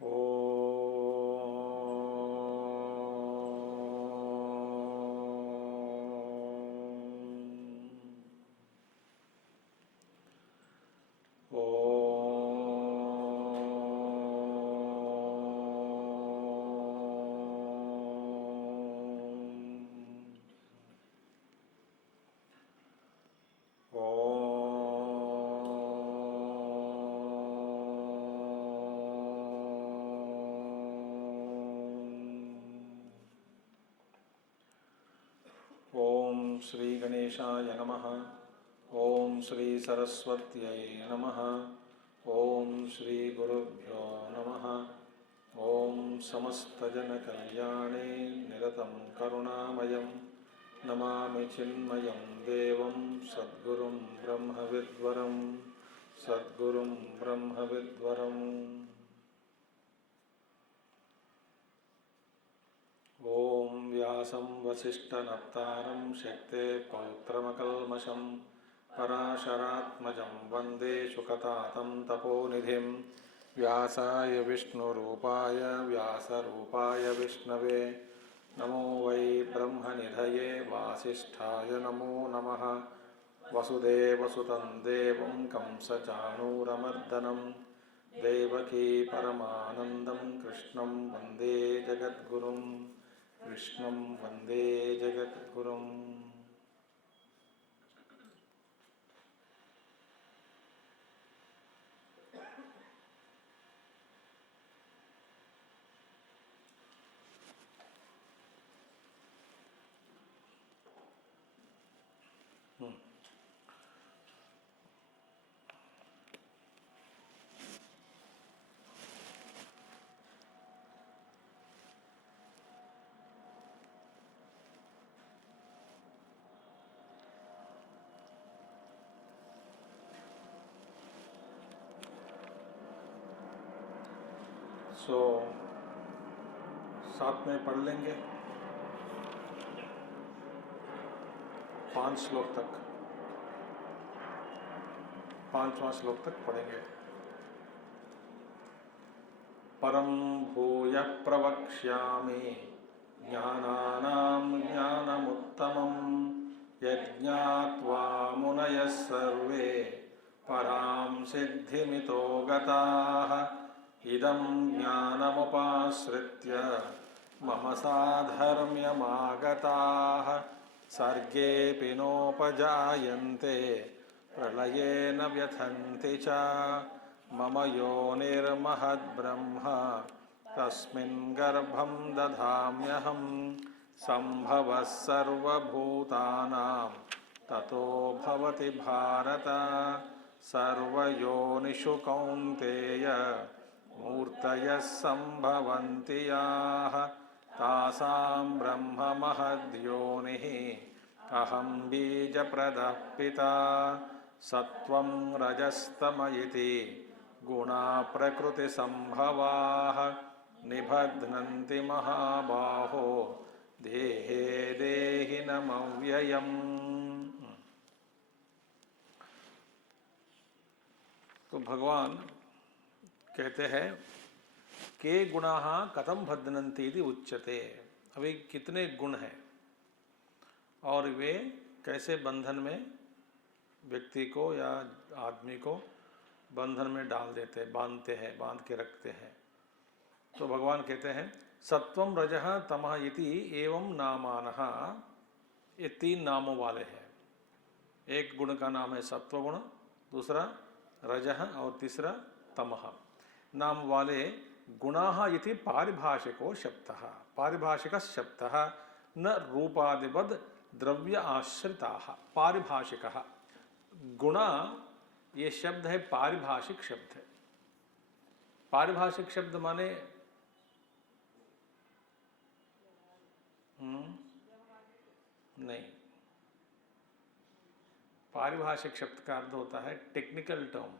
ओम श्री गणेशाय नमः। ओम श्री सरस्वत्यै नमः। ओम श्री गुरुभ्यो नमः। ओम समस्तजनकल्याणे निरतं करुणामयं नमामि चिन्मयं देवं सद्गुरुं ब्रह्मविद्वरं सद्गुरुं ब्रह्मविद्वरम्। ओम व्यासं वसिष्ठनप्तारं शक्ते पौत्रमकल्मषं पराशरात्मजं वन्दे शुकतातं तपोनिधिं। व्यासाय विष्णुरूपाय व्यासरूपाय विष्णवे नमो वै ब्रह्मनिधये वासिष्ठाय नमो नमः। वसुदेवसुतं देवं कंसचाणूरमर्दनं देवकी परमानन्दं कृष्णं वन्दे जगद्गुरुं कृष्णं वन्दे जगद्गुरुम्। सो साथ में पढ़ लेंगे 5 श्लोक तक, 5वां श्लोक तक पढ़ेंगे। परं भूयः प्रवक्ष्यामि ज्ञानानां ज्ञानमुत्तमं यज्ञात्वा मुनयः सर्वे परां सिद्धिमितो गताः। इदं ज्ञानमुपाश्रित्य मम साधर्म्यमागताः सर्गेऽपि नोपजायन्ते प्रलये न व्यथन्ति च। मम योनिर्महद्ब्रह्म तस्मिन् गर्भं दधाम्यहं सम्भवः सर्वभूतानां ततो भवति भारत। सर्वयोनिषु कौन्तेय मूर्तयः सम्भवन्ति याः तासां ब्रह्म महद्योनिः अहं बीजप्रदः पिता। सत्त्वं रजस्तम इति गुणा प्रकृतिसम्भवाः निबध्नन्ति महाबाहो देहे देहिनमव्ययम्। तो भगवान कहते हैं के गुणाः कथम बध्नन्ति इति उच्यते। अभी कितने गुण हैं और वे कैसे बंधन में व्यक्ति को या आदमी को बंधन में डाल देते, बांधते हैं, बांध के रखते हैं। तो भगवान कहते हैं सत्वम रजः तमः इति एवं नामानः, ये 3 नामों वाले हैं। एक गुण का नाम है सत्व गुण, दूसरा रजः और तीसरा तमः। नाम वाले गुणाः इति पारिभाषिको शब्दः, पारिभाषिकः शब्दः न रूपादिवद द्रव्य आश्रिताः। पारिभाषिकः गुणा, ये शब्द है पारिभाषिक शब्द है। पारिभाषिक शब्द माने नहीं, पारिभाषिक शब्द का अर्थ होता है टेक्निकल टर्म।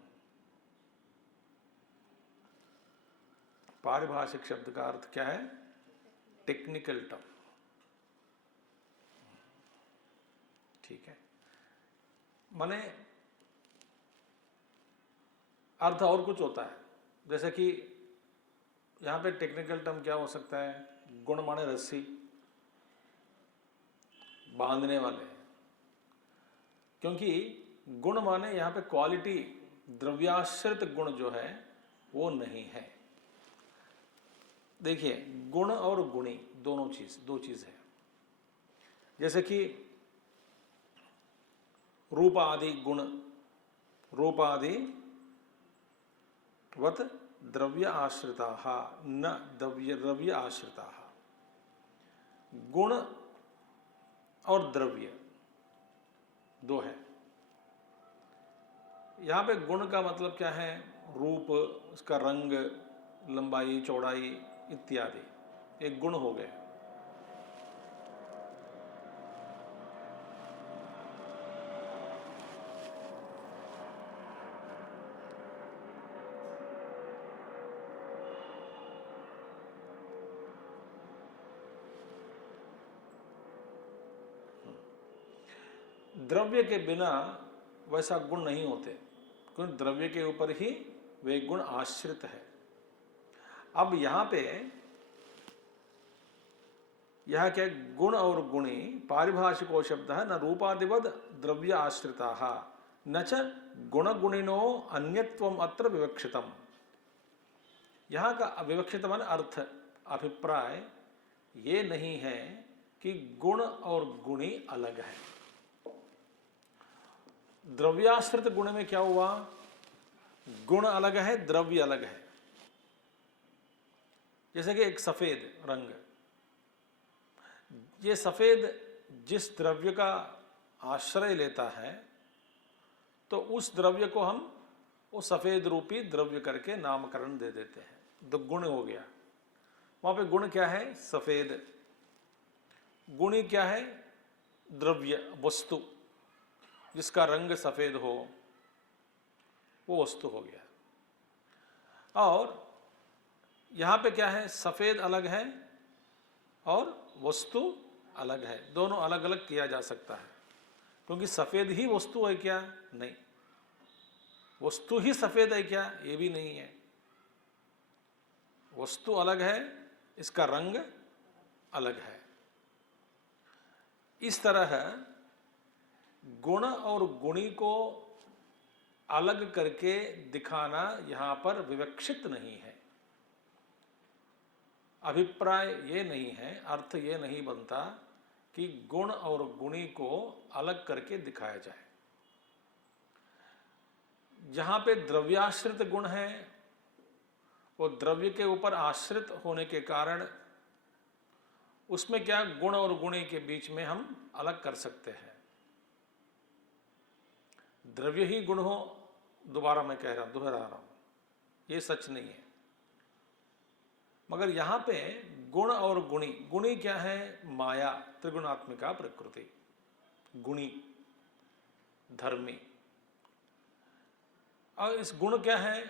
पारिभाषिक शब्द का अर्थ क्या है? Technical term. ठीक है, माने अर्थ और कुछ होता है। जैसे कि यहाँ पे टेक्निकल टर्म क्या हो सकता है? गुण माने रस्सी, बांधने वाले, क्योंकि गुण माने यहाँ पे क्वालिटी, द्रव्याश्रित गुण जो है वो नहीं है। देखिए, गुण और गुणी दोनों चीज, दो चीज है। जैसे कि रूप आदि गुण, रूप आदि वत द्रव्य आश्रिता न द्रव्य आश्रिता। गुण और द्रव्य दो है। यहाँ पे गुण का मतलब क्या है? रूप, उसका रंग, लंबाई, चौड़ाई इत्यादि, एक गुण हो गए। द्रव्य के बिना वैसा गुण नहीं होते, क्योंकि द्रव्य के ऊपर ही वे गुण आश्रित है। अब यहां पे यह क्या? गुण और गुणी पारिभाषिको शब्द है, न रूपादिवद द्रव्य आश्रिता न च गुण गुणिनो अन्यत्वम अत्र विवक्षितम। यहां का विवक्षित मान अर्थ, अभिप्राय ये नहीं है कि गुण और गुणी अलग है। द्रव्याश्रित गुण में क्या हुआ? गुण अलग है, द्रव्य अलग है। जैसे कि एक सफेद रंग, ये सफेद जिस द्रव्य का आश्रय लेता है, तो उस द्रव्य को हम वो सफेद रूपी द्रव्य करके नामकरण दे देते हैं, तो गुण हो गया। वहां पे गुण क्या है? सफेद। गुणी क्या है? द्रव्य, वस्तु, जिसका रंग सफेद हो, वो वस्तु हो गया। और यहां पे क्या है? सफेद अलग है और वस्तु अलग है। दोनों अलग अलग किया जा सकता है, क्योंकि सफेद ही वस्तु है क्या? नहीं। वस्तु ही सफेद है क्या? ये भी नहीं है। वस्तु अलग है, इसका रंग अलग है। इस तरह गुण और गुणी को अलग करके दिखाना यहां पर विवक्षित नहीं है। अभिप्राय ये नहीं है, अर्थ ये नहीं बनता कि गुण और गुणी को अलग करके दिखाया जाए। जहां पे द्रव्याश्रित गुण है, वो द्रव्य के ऊपर आश्रित होने के कारण उसमें क्या, गुण और गुणी के बीच में हम अलग कर सकते हैं। द्रव्य ही गुण हो, दोबारा मैं कह रहा हूं, दोहरा रहा हूं, ये सच नहीं है। मगर यहां पे गुण और गुणी, गुणी क्या है? माया, त्रिगुणात्मिका प्रकृति, गुणी, धर्मी। और इस गुण क्या है?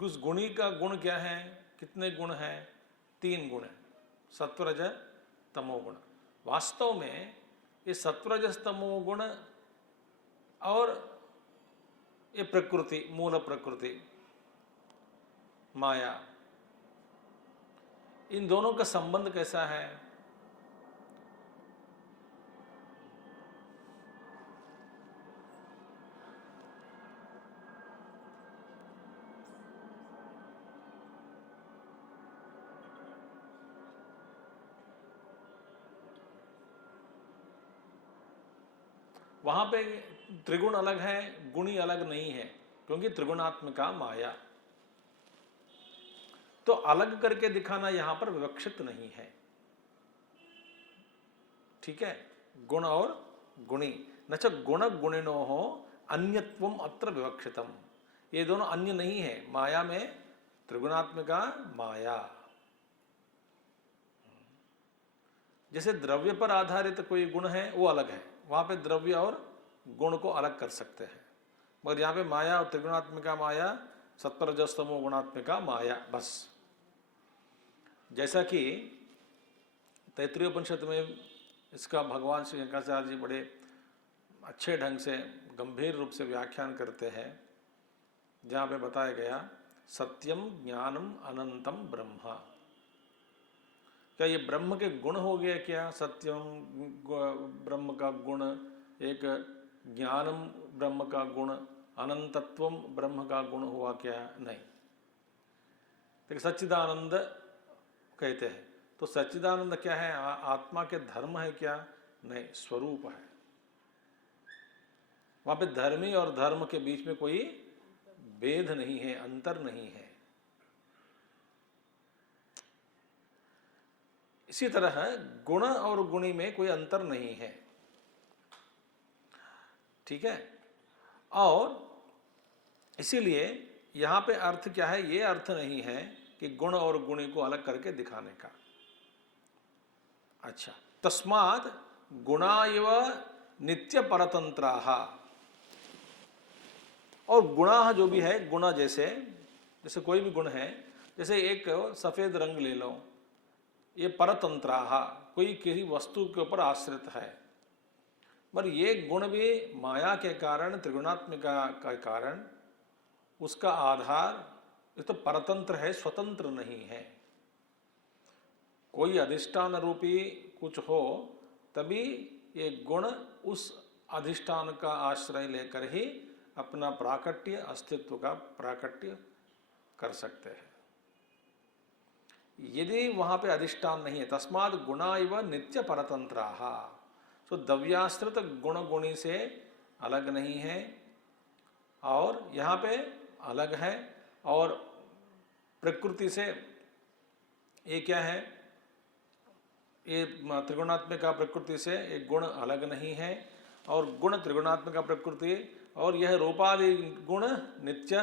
उस गुणी का गुण क्या है? कितने गुण हैं? 3 गुण है, सत्वरज तमोगुण। वास्तव में ये सत्वरज तमोगुण और ये प्रकृति, मूल प्रकृति माया, इन दोनों का संबंध कैसा है? वहां पे त्रिगुण अलग है, गुणी अलग नहीं है, क्योंकि त्रिगुणात्मिका माया। तो अलग करके दिखाना यहां पर विवक्षित नहीं है। ठीक है? गुण और गुणी, न च गुण गुणिनो हो अन्यत्वम अत्र विवक्षितम। ये दोनों अन्य नहीं है। माया में त्रिगुणात्मिका माया, जैसे द्रव्य पर आधारित कोई गुण है वो अलग है, वहां पे द्रव्य और गुण को अलग कर सकते हैं। मगर यहां पे माया और त्रिगुणात्मिका माया, सत्वरजस्तमो गुणात्मिका माया, बस। जैसा कि तैत्तिरीय उपनिषद में इसका भगवान श्री शंकराचार्य जी बड़े अच्छे ढंग से, गंभीर रूप से व्याख्यान करते हैं, जहाँ पे बताया गया सत्यम ज्ञानम अनंतम ब्रह्म। क्या ये ब्रह्म के गुण हो गया क्या? सत्यम ब्रह्म का गुण, एक ज्ञानम ब्रह्म का गुण, अनंतत्वम ब्रह्म का गुण हुआ क्या? नहीं। देखिए सच्चिदानंद कहते हैं, तो सच्चिदानंद क्या है? आत्मा के धर्म है क्या? नहीं, स्वरूप है। वहां पे धर्मी और धर्म के बीच में कोई भेद नहीं है, अंतर नहीं है। इसी तरह गुण और गुणी में कोई अंतर नहीं है, ठीक है। और इसीलिए यहां पे अर्थ क्या है? ये अर्थ नहीं है कि गुण और गुणी को अलग करके दिखाने का। अच्छा, तस्मात् गुणा इव नित्य परतंत्राः। और गुणा जो भी है, गुणा जैसे कोई भी गुण है, जैसे एक सफेद रंग ले लो, ये परतंत्राः, कोई किसी वस्तु के ऊपर आश्रित है। पर ये गुण भी माया के कारण, त्रिगुणात्मिका का कारण, उसका आधार ये तो परतंत्र है, स्वतंत्र नहीं है। कोई अधिष्ठान रूपी कुछ हो तभी ये गुण उस अधिष्ठान का आश्रय लेकर ही अपना प्राकट्य, अस्तित्व का प्राकट्य कर सकते हैं। यदि वहां पे अधिष्ठान नहीं है, तस्मात् गुणा इव नित्य परतंत्राः। तो द्रव्याश्रित गुण गुणी से अलग नहीं है, और यहाँ पे अलग है। और प्रकृति से ये क्या है? ये त्रिगुणात्मिका प्रकृति से एक गुण अलग नहीं है, और गुण त्रिगुणात्मिका प्रकृति, और यह रूपादि गुण नित्य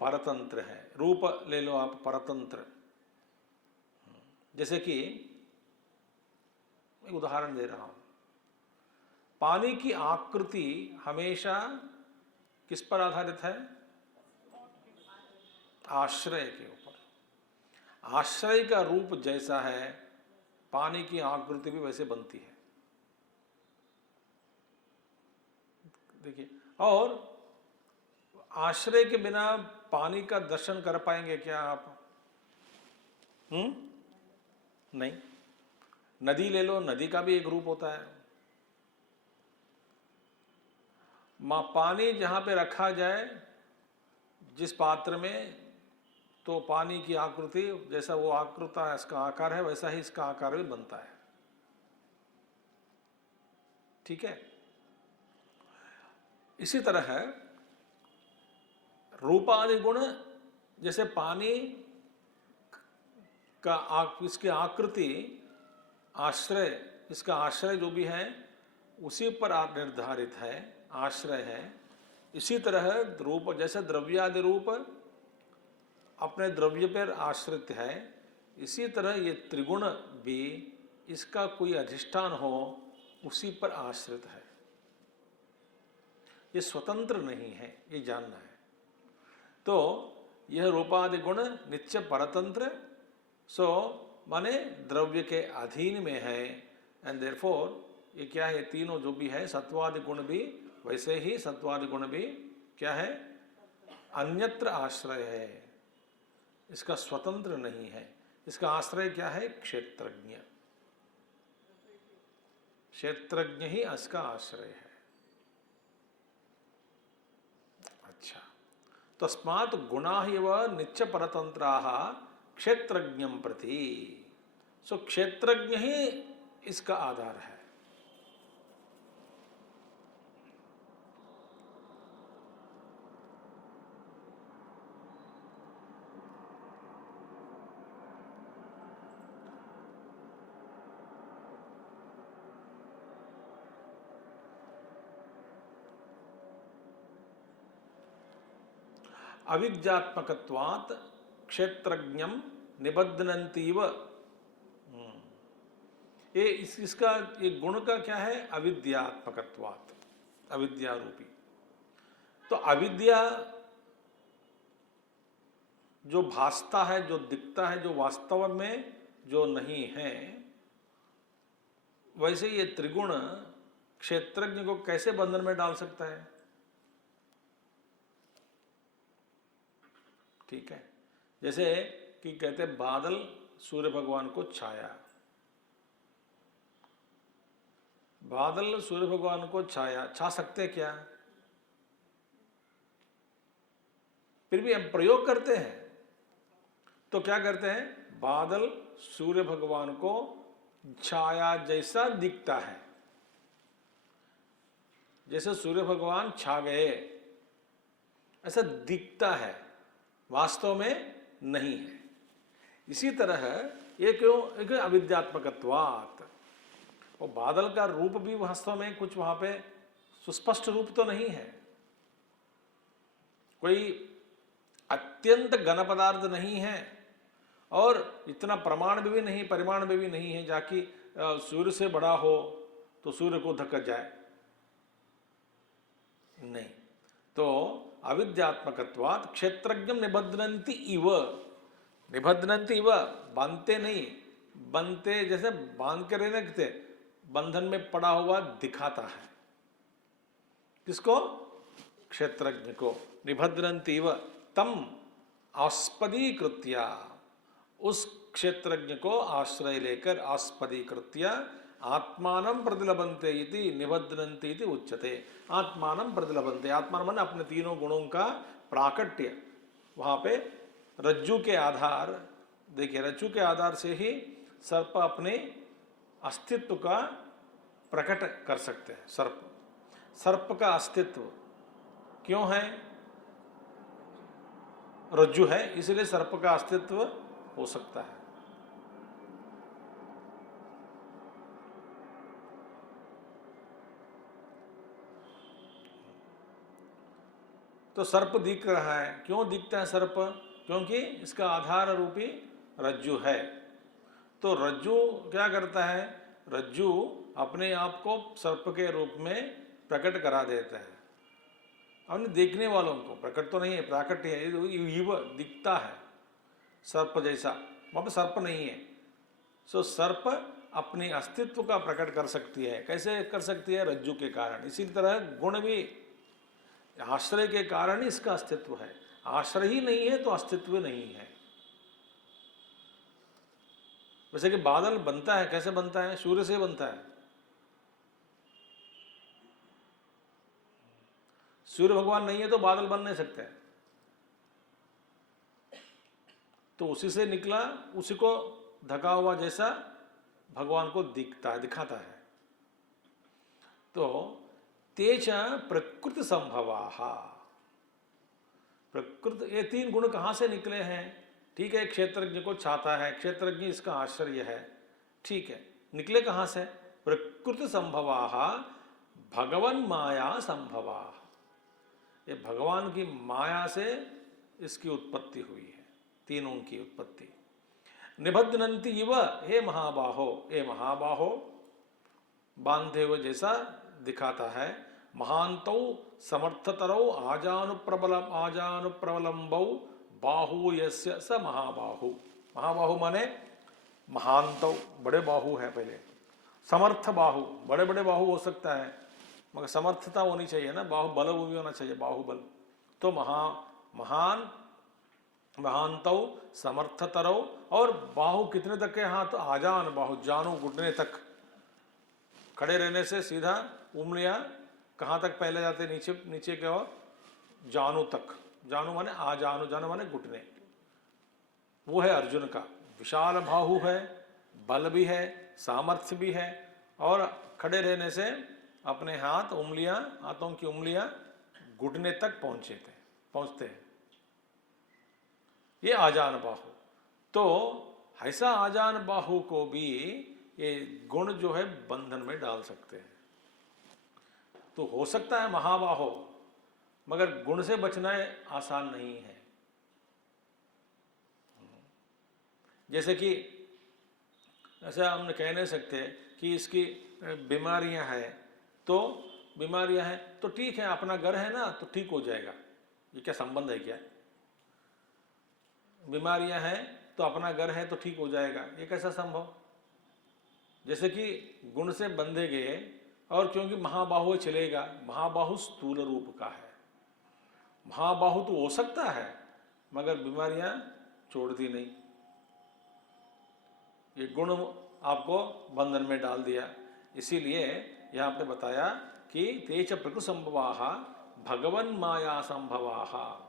परतंत्र है। रूप ले लो आप, परतंत्र। जैसे कि एक उदाहरण दे रहा हूं, पानी की आकृति हमेशा किस पर आधारित है? आश्रय के ऊपर। आश्रय का रूप जैसा है, पानी की आकृति भी वैसे बनती है। देखिए, और आश्रय के बिना पानी का दर्शन कर पाएंगे क्या आप? नहीं। नदी ले लो, नदी का भी एक रूप होता है। पानी जहां पे रखा जाए, जिस पात्र में, तो पानी की आकृति जैसा वो आकृति है, इसका आकार है, वैसा ही इसका आकार भी बनता है, ठीक है। इसी तरह है रूपादि गुण, जैसे पानी का इसकी आकृति, आश्रय, इसका आश्रय जो भी है उसी पर निर्धारित है, आश्रय है। इसी तरह रूप, जैसे द्रव्यादि रूप अपने द्रव्य पर आश्रित है, इसी तरह ये त्रिगुण भी इसका कोई अधिष्ठान हो उसी पर आश्रित है। ये स्वतंत्र नहीं है, ये जानना है। तो यह रूपादि गुण नित्य परतंत्र, सो माने द्रव्य के अधीन में है, एंड देयरफॉर ये क्या है? तीनों जो भी है, सत्वादि गुण भी वैसे ही, सत्वादि गुण भी क्या है? अन्यत्र आश्रय है, इसका स्वतंत्र नहीं है। इसका आश्रय क्या है? क्षेत्रज्ञ। क्षेत्रज्ञ ही इसका आश्रय है। अच्छा, तस्मात् गुणा इव नित्य परतंत्राः क्षेत्रज्ञं प्रति। सो क्षेत्रज्ञ ही इसका आधार है। अविद्यात्मकत्वात् क्षेत्रज्ञं निबध्नन्तीव। ये इसका ये गुण का क्या है? अविद्यात्मकत्वात्, अविद्या रूपी। तो अविद्या जो भासता है, जो दिखता है, जो वास्तव में जो नहीं है, वैसे ये त्रिगुण क्षेत्रज्ञ को कैसे बंधन में डाल सकता है? ठीक है, जैसे कि कहते हैं बादल सूर्य भगवान को छाया, बादल सूर्य भगवान को छा सकते क्या? फिर भी हम प्रयोग करते हैं तो क्या करते हैं, बादल सूर्य भगवान को छाया जैसा दिखता है, जैसे सूर्य भगवान छा गए ऐसा दिखता है, वास्तव में नहीं है। इसी तरह ये क्यों, एक अविद्यात्मकत्वात्, और बादल का रूप भी वास्तव में कुछ वहां पे सुस्पष्ट रूप तो नहीं है, कोई अत्यंत घन पदार्थ नहीं है और इतना प्रमाण में भी नहीं, परिमाण में भी नहीं है जाकि सूर्य से बड़ा हो तो सूर्य को धक्का जाए, नहीं। तो अविद्यात्मकत्वात् क्षेत्रज्ञ निबध्नन्ति इव, निबध्नन्ति इव, बांधते नहीं, बनते जैसे बांध के रहने के बंधन में पड़ा हुआ दिखाता है, किसको? क्षेत्रज्ञ को। निबध्नन्ति इव तम आस्पदीकृत्या, उस क्षेत्रज्ञ को आश्रय लेकर आस्पदीकृत्या आत्मानं प्रतिलभन्ते इति निबध्नन्ति इति उच्यते। आत्मानं प्रतिलभन्ते, आत्मान मन अपने तीनों गुणों का प्राकट्य, वहां पे रज्जु के आधार, देखिए रज्जु के आधार से ही सर्प अपने अस्तित्व का प्रकट कर सकते हैं। सर्प का अस्तित्व क्यों है? रज्जु है, इसलिए सर्प का अस्तित्व हो सकता है। तो सर्प दिख रहा है, क्यों दिखता है सर्प? क्योंकि इसका आधार रूपी रज्जु है। तो रज्जु क्या करता है? रज्जु अपने आप को सर्प के रूप में प्रकट करा देता है, अपने देखने वालों को। प्रकट तो नहीं है, प्राकट्य है, युव दिखता है सर्प जैसा, वहां पर सर्प नहीं है। सो सर्प अपने अस्तित्व का प्रकट कर सकती है। कैसे कर सकती है? रज्जु के कारण। इसी तरह गुण भी आश्रय के कारण ही इसका अस्तित्व है, आश्रय ही नहीं है तो अस्तित्व नहीं है। वैसे कि बादल बनता है, कैसे बनता है? सूर्य से बनता है। सूर्य भगवान नहीं है तो बादल बन नहीं सकते, तो उसी से निकला, उसी को ढका हुआ जैसा भगवान को दिखता है, दिखाता है। तो तेज प्रकृति संभवाः, प्रकृति, ये तीन गुण कहां से निकले हैं? ठीक है, क्षेत्रज्ञ को छाता है, क्षेत्रज्ञ इसका आश्चर्य है, ठीक है, निकले कहां से? प्रकृति संभवाः भगवन माया संभवाः, ये भगवान की माया से इसकी उत्पत्ति हुई है, तीनों की उत्पत्ति। निबध्नन्ति इव, हे महाबाहो, हे महाबाहो, बांधे हुए जैसा दिखाता है। महांतौ समर्थतरौ आजानुप्रबलंबौ बाहु यस्य स महाबाहु। महाबाहु माने महांतौ, बड़े बाहु है पहले। समर्थ बाहु, बड़े बड़े बाहु हो सकता है मगर समर्थता होनी चाहिए ना, बाहुबल भी होना चाहिए, बाहुबल। तो महान महांतौ समर्थतरौ, और बाहु कितने तक के? हाथ आजान बाहु, जानू घुटने तक। खड़े रहने से सीधा उंगलियां कहाँ तक पहले जाते? नीचे, नीचे के ओर, जानू तक। जानू माने आजानु, जानू माने घुटने। वो है अर्जुन का। विशाल बाहु है, बल भी है, सामर्थ्य भी है, और खड़े रहने से अपने हाथ, उंगलियां, हाथों की उंगलियां घुटने तक पहुंचते हैं। ये आजान बाहु। तो ऐसा आजान बाहु को भी ये गुण जो है बंधन में डाल सकते हैं। तो हो सकता है महाबाहो, मगर गुण से बचना आसान नहीं है। जैसे कि ऐसा हम कह नहीं सकते कि इसकी बीमारियां हैं, तो बीमारियां हैं तो ठीक है, अपना घर है ना तो ठीक हो जाएगा। ये क्या संबंध है क्या? बीमारियां हैं तो अपना घर है तो ठीक हो जाएगा, ये कैसा संभव? जैसे कि गुण से बंधे गए, और क्योंकि महाबाहु चलेगा, महाबाहु स्थूल रूप का है। महाबाहु तो हो सकता है मगर बीमारियां छोड़ती नहीं। ये गुण आपको बंधन में डाल दिया। इसीलिए यहाँ पे बताया कि तेच प्रकृति संभवाः भगवन माया संभवाः।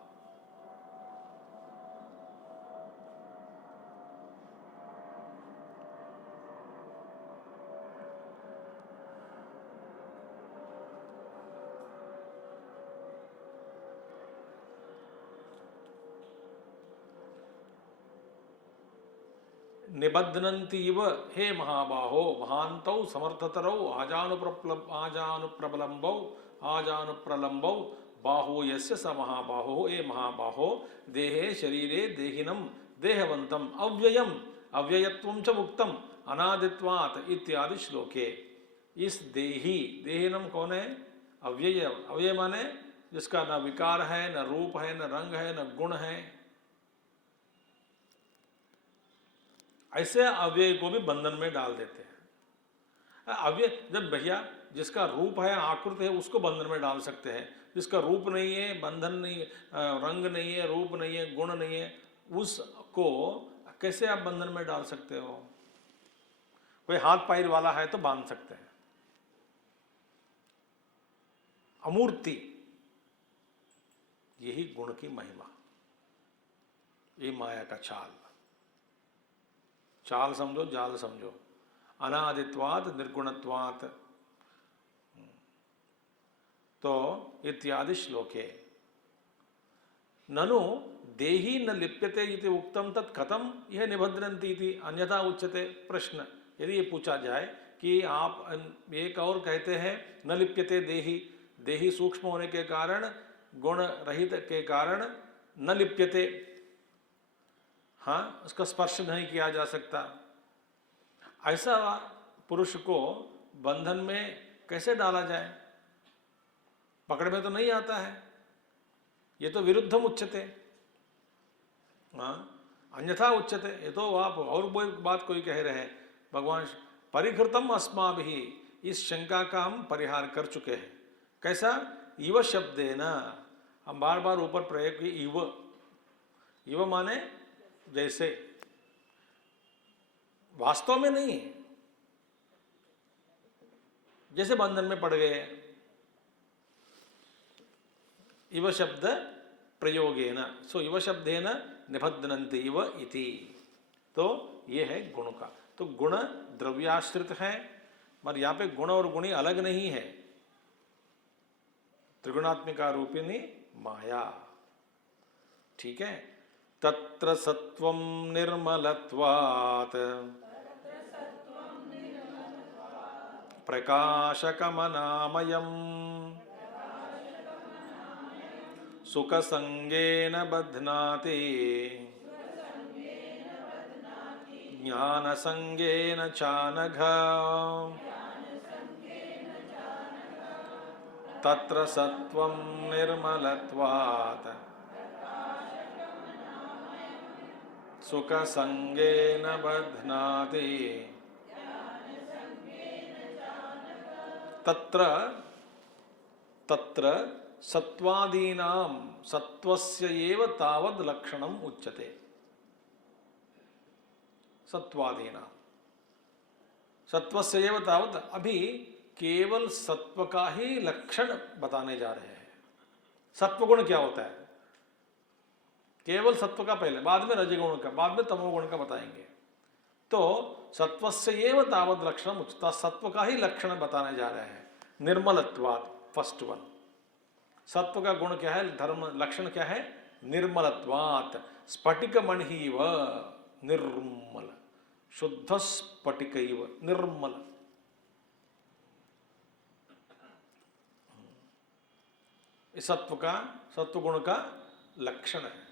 निबध्नन्तीव हे महाबाहो महान्तौ समर्थतरौ आजानुप्रबलम्बौ आजानुप्रलम्बौ बाहो यस्य स महाबाहो। हे महाबाहो देहे शरीरे देहिनं देहवन्तं अव्ययम् अव्ययत्वं च मुक्तम् अनादित्वात् इत्यादि श्लोके। इस देही, देहिनम कौन है? अव्यय। अव्यय माने जिसका न विकार है, न रूप है, न रंग है, न गुण है। ऐसे अव्यय को भी बंधन में डाल देते हैं। अव्यय जब भैया जिसका रूप है, आकृति है, उसको बंधन में डाल सकते हैं। जिसका रूप नहीं है, बंधन नहीं, रंग नहीं है, रूप नहीं है, गुण नहीं है, उसको कैसे आप बंधन में डाल सकते हो? कोई हाथ पैर वाला है तो बांध सकते हैं। अमूर्ति, यही गुण की महिमा, ये माया का चाल। चाल समझो, जाल समझो। अनादित्वात् निर्गुणत्वात्। तो इत्यादि श्लोके ननु देही न लिप्यते इति उक्तम तत् कथम यह निबध्नन्ति इति अन्यथा उच्यते। प्रश्न यदि ये पूछा जाए कि आप एक और कहते हैं न लिप्यते देही, देही सूक्ष्म होने के कारण, गुण रहित के कारण न लिप्यते, हाँ उसका स्पर्श नहीं किया जा सकता। ऐसा पुरुष को बंधन में कैसे डाला जाए? पकड़ में तो नहीं आता है। ये तो विरुद्धम उच्यते, हाँ अन्यथा उच्यते। ये तो आप और बात कोई कह रहे हैं। भगवान परिकृतम अस्माभिः, इस शंका का हम परिहार कर चुके हैं। कैसा? इव शब्देन, हम बार बार ऊपर प्रयोग की इव। इव माने जैसे, वास्तव में नहीं, जैसे बंधन में पड़ गए। इव शब्द प्रयोगेन, सो इव शब्देन निबध्नन्ति इव इति। तो ये है गुण का। तो गुण द्रव्याश्रित है, मगर यहाँ पे गुण और गुणी अलग नहीं है। त्रिगुणात्मिका रूपिणी माया, ठीक है। तत्र सत्वं निर्मलत्वात् प्रकाशकमनामयम् सुखसंगेन बध्नाति ज्ञानसंगेन चानघ। तत्र सत्वं निर्मलत्वात् सुखसंगेन बध्नाति। तत्र तत्र सत्वादीनां सत्वस्य एव तावद् लक्षणम् उच्यते। सत्वादीनां सत्वस्य एव तावत्, अभी केवल सत्व का ही लक्षण बताने जा रहे हैं। सत्वगुण क्या होता है? केवल सत्व का पहले, बाद में रजगुण का, बाद में तमोगुण का बताएंगे। तो सत्वस्य एव तावद् लक्षणम् उच्यते, सत्व का ही लक्षण बताने जा रहे हैं। निर्मलत्वात्, फर्स्ट वन। सत्व का गुण क्या है? धर्म लक्षण क्या है? निर्मलत्वात्, स्फटिकमणिव निर्मल, शुद्ध स्फटिकैव निर्मल। सत्व का, सत्व गुण का लक्षण है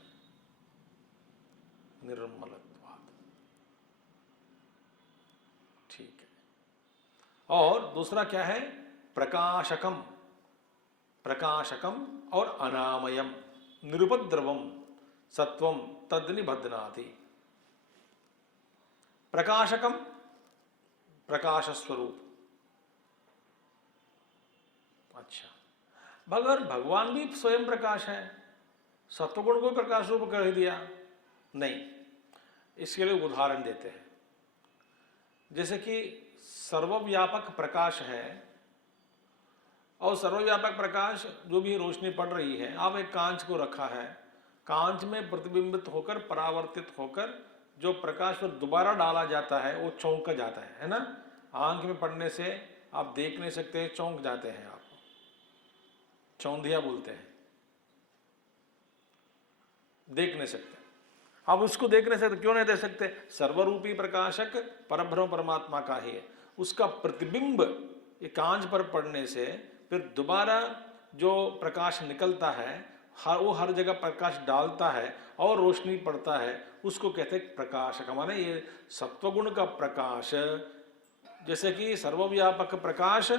निर्मलत्वात्, ठीक है। और दूसरा क्या है? प्रकाशकम, प्रकाशकम और अनामयम, निरुपद्रवम सत्वम तद् निबध्नाति। प्रकाशकम, प्रकाश स्वरूप। अच्छा, मगर भगवान भी स्वयं प्रकाश है, सत्वगुण को प्रकाश रूप कह दिया? नहीं। इसके लिए उदाहरण देते हैं। जैसे कि सर्वव्यापक प्रकाश है, और सर्वव्यापक प्रकाश जो भी रोशनी पड़ रही है, आप एक कांच को रखा है, कांच में प्रतिबिंबित होकर परावर्तित होकर जो प्रकाश पर दोबारा डाला जाता है वो चौंक जाता है ना? आंख में पड़ने से आप देख नहीं सकते, चौंक जाते हैं, आप चौंधिया बोलते हैं, देख नहीं सकते। आप उसको देख नहीं सकते, क्यों नहीं देख सकते? सर्वरूपी प्रकाशक परब्रह्म परमात्मा का ही है, उसका प्रतिबिंब ये कांच पर पड़ने से फिर दोबारा जो प्रकाश निकलता है, वो हर जगह प्रकाश डालता है और रोशनी पड़ता है, उसको कहते हैं प्रकाशक। माने ये सत्वगुण का प्रकाश, जैसे कि सर्वव्यापक प्रकाश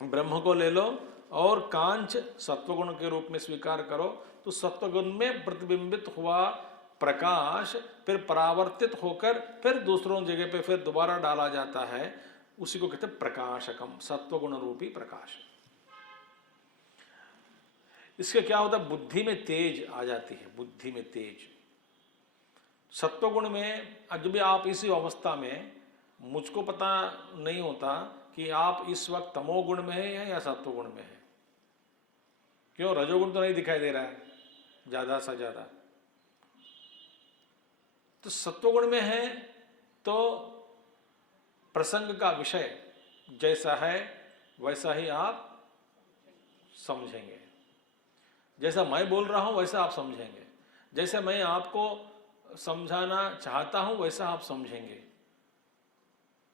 ब्रह्म को ले लो और कांच सत्वगुण के रूप में स्वीकार करो, तो सत्वगुण में प्रतिबिंबित हुआ प्रकाश फिर परावर्तित होकर फिर दूसरों जगह पे फिर दोबारा डाला जाता है, उसी को कहते हैं प्रकाशकम, सत्वगुण रूपी प्रकाश। इसके क्या होता है? बुद्धि में तेज आ जाती है, बुद्धि में तेज। सत्वगुण में जब भी आप इसी अवस्था में, मुझको पता नहीं होता कि आप इस वक्त तमोगुण में है या सत्वगुण में है। क्यों? रजोगुण तो नहीं दिखाई दे रहा है ज्यादा से ज्यादा। तो सत्वगुण में है तो प्रसंग का विषय जैसा है वैसा ही आप समझेंगे, जैसा मैं बोल रहा हूं वैसा आप समझेंगे, जैसे मैं आपको समझाना चाहता हूं वैसा आप समझेंगे,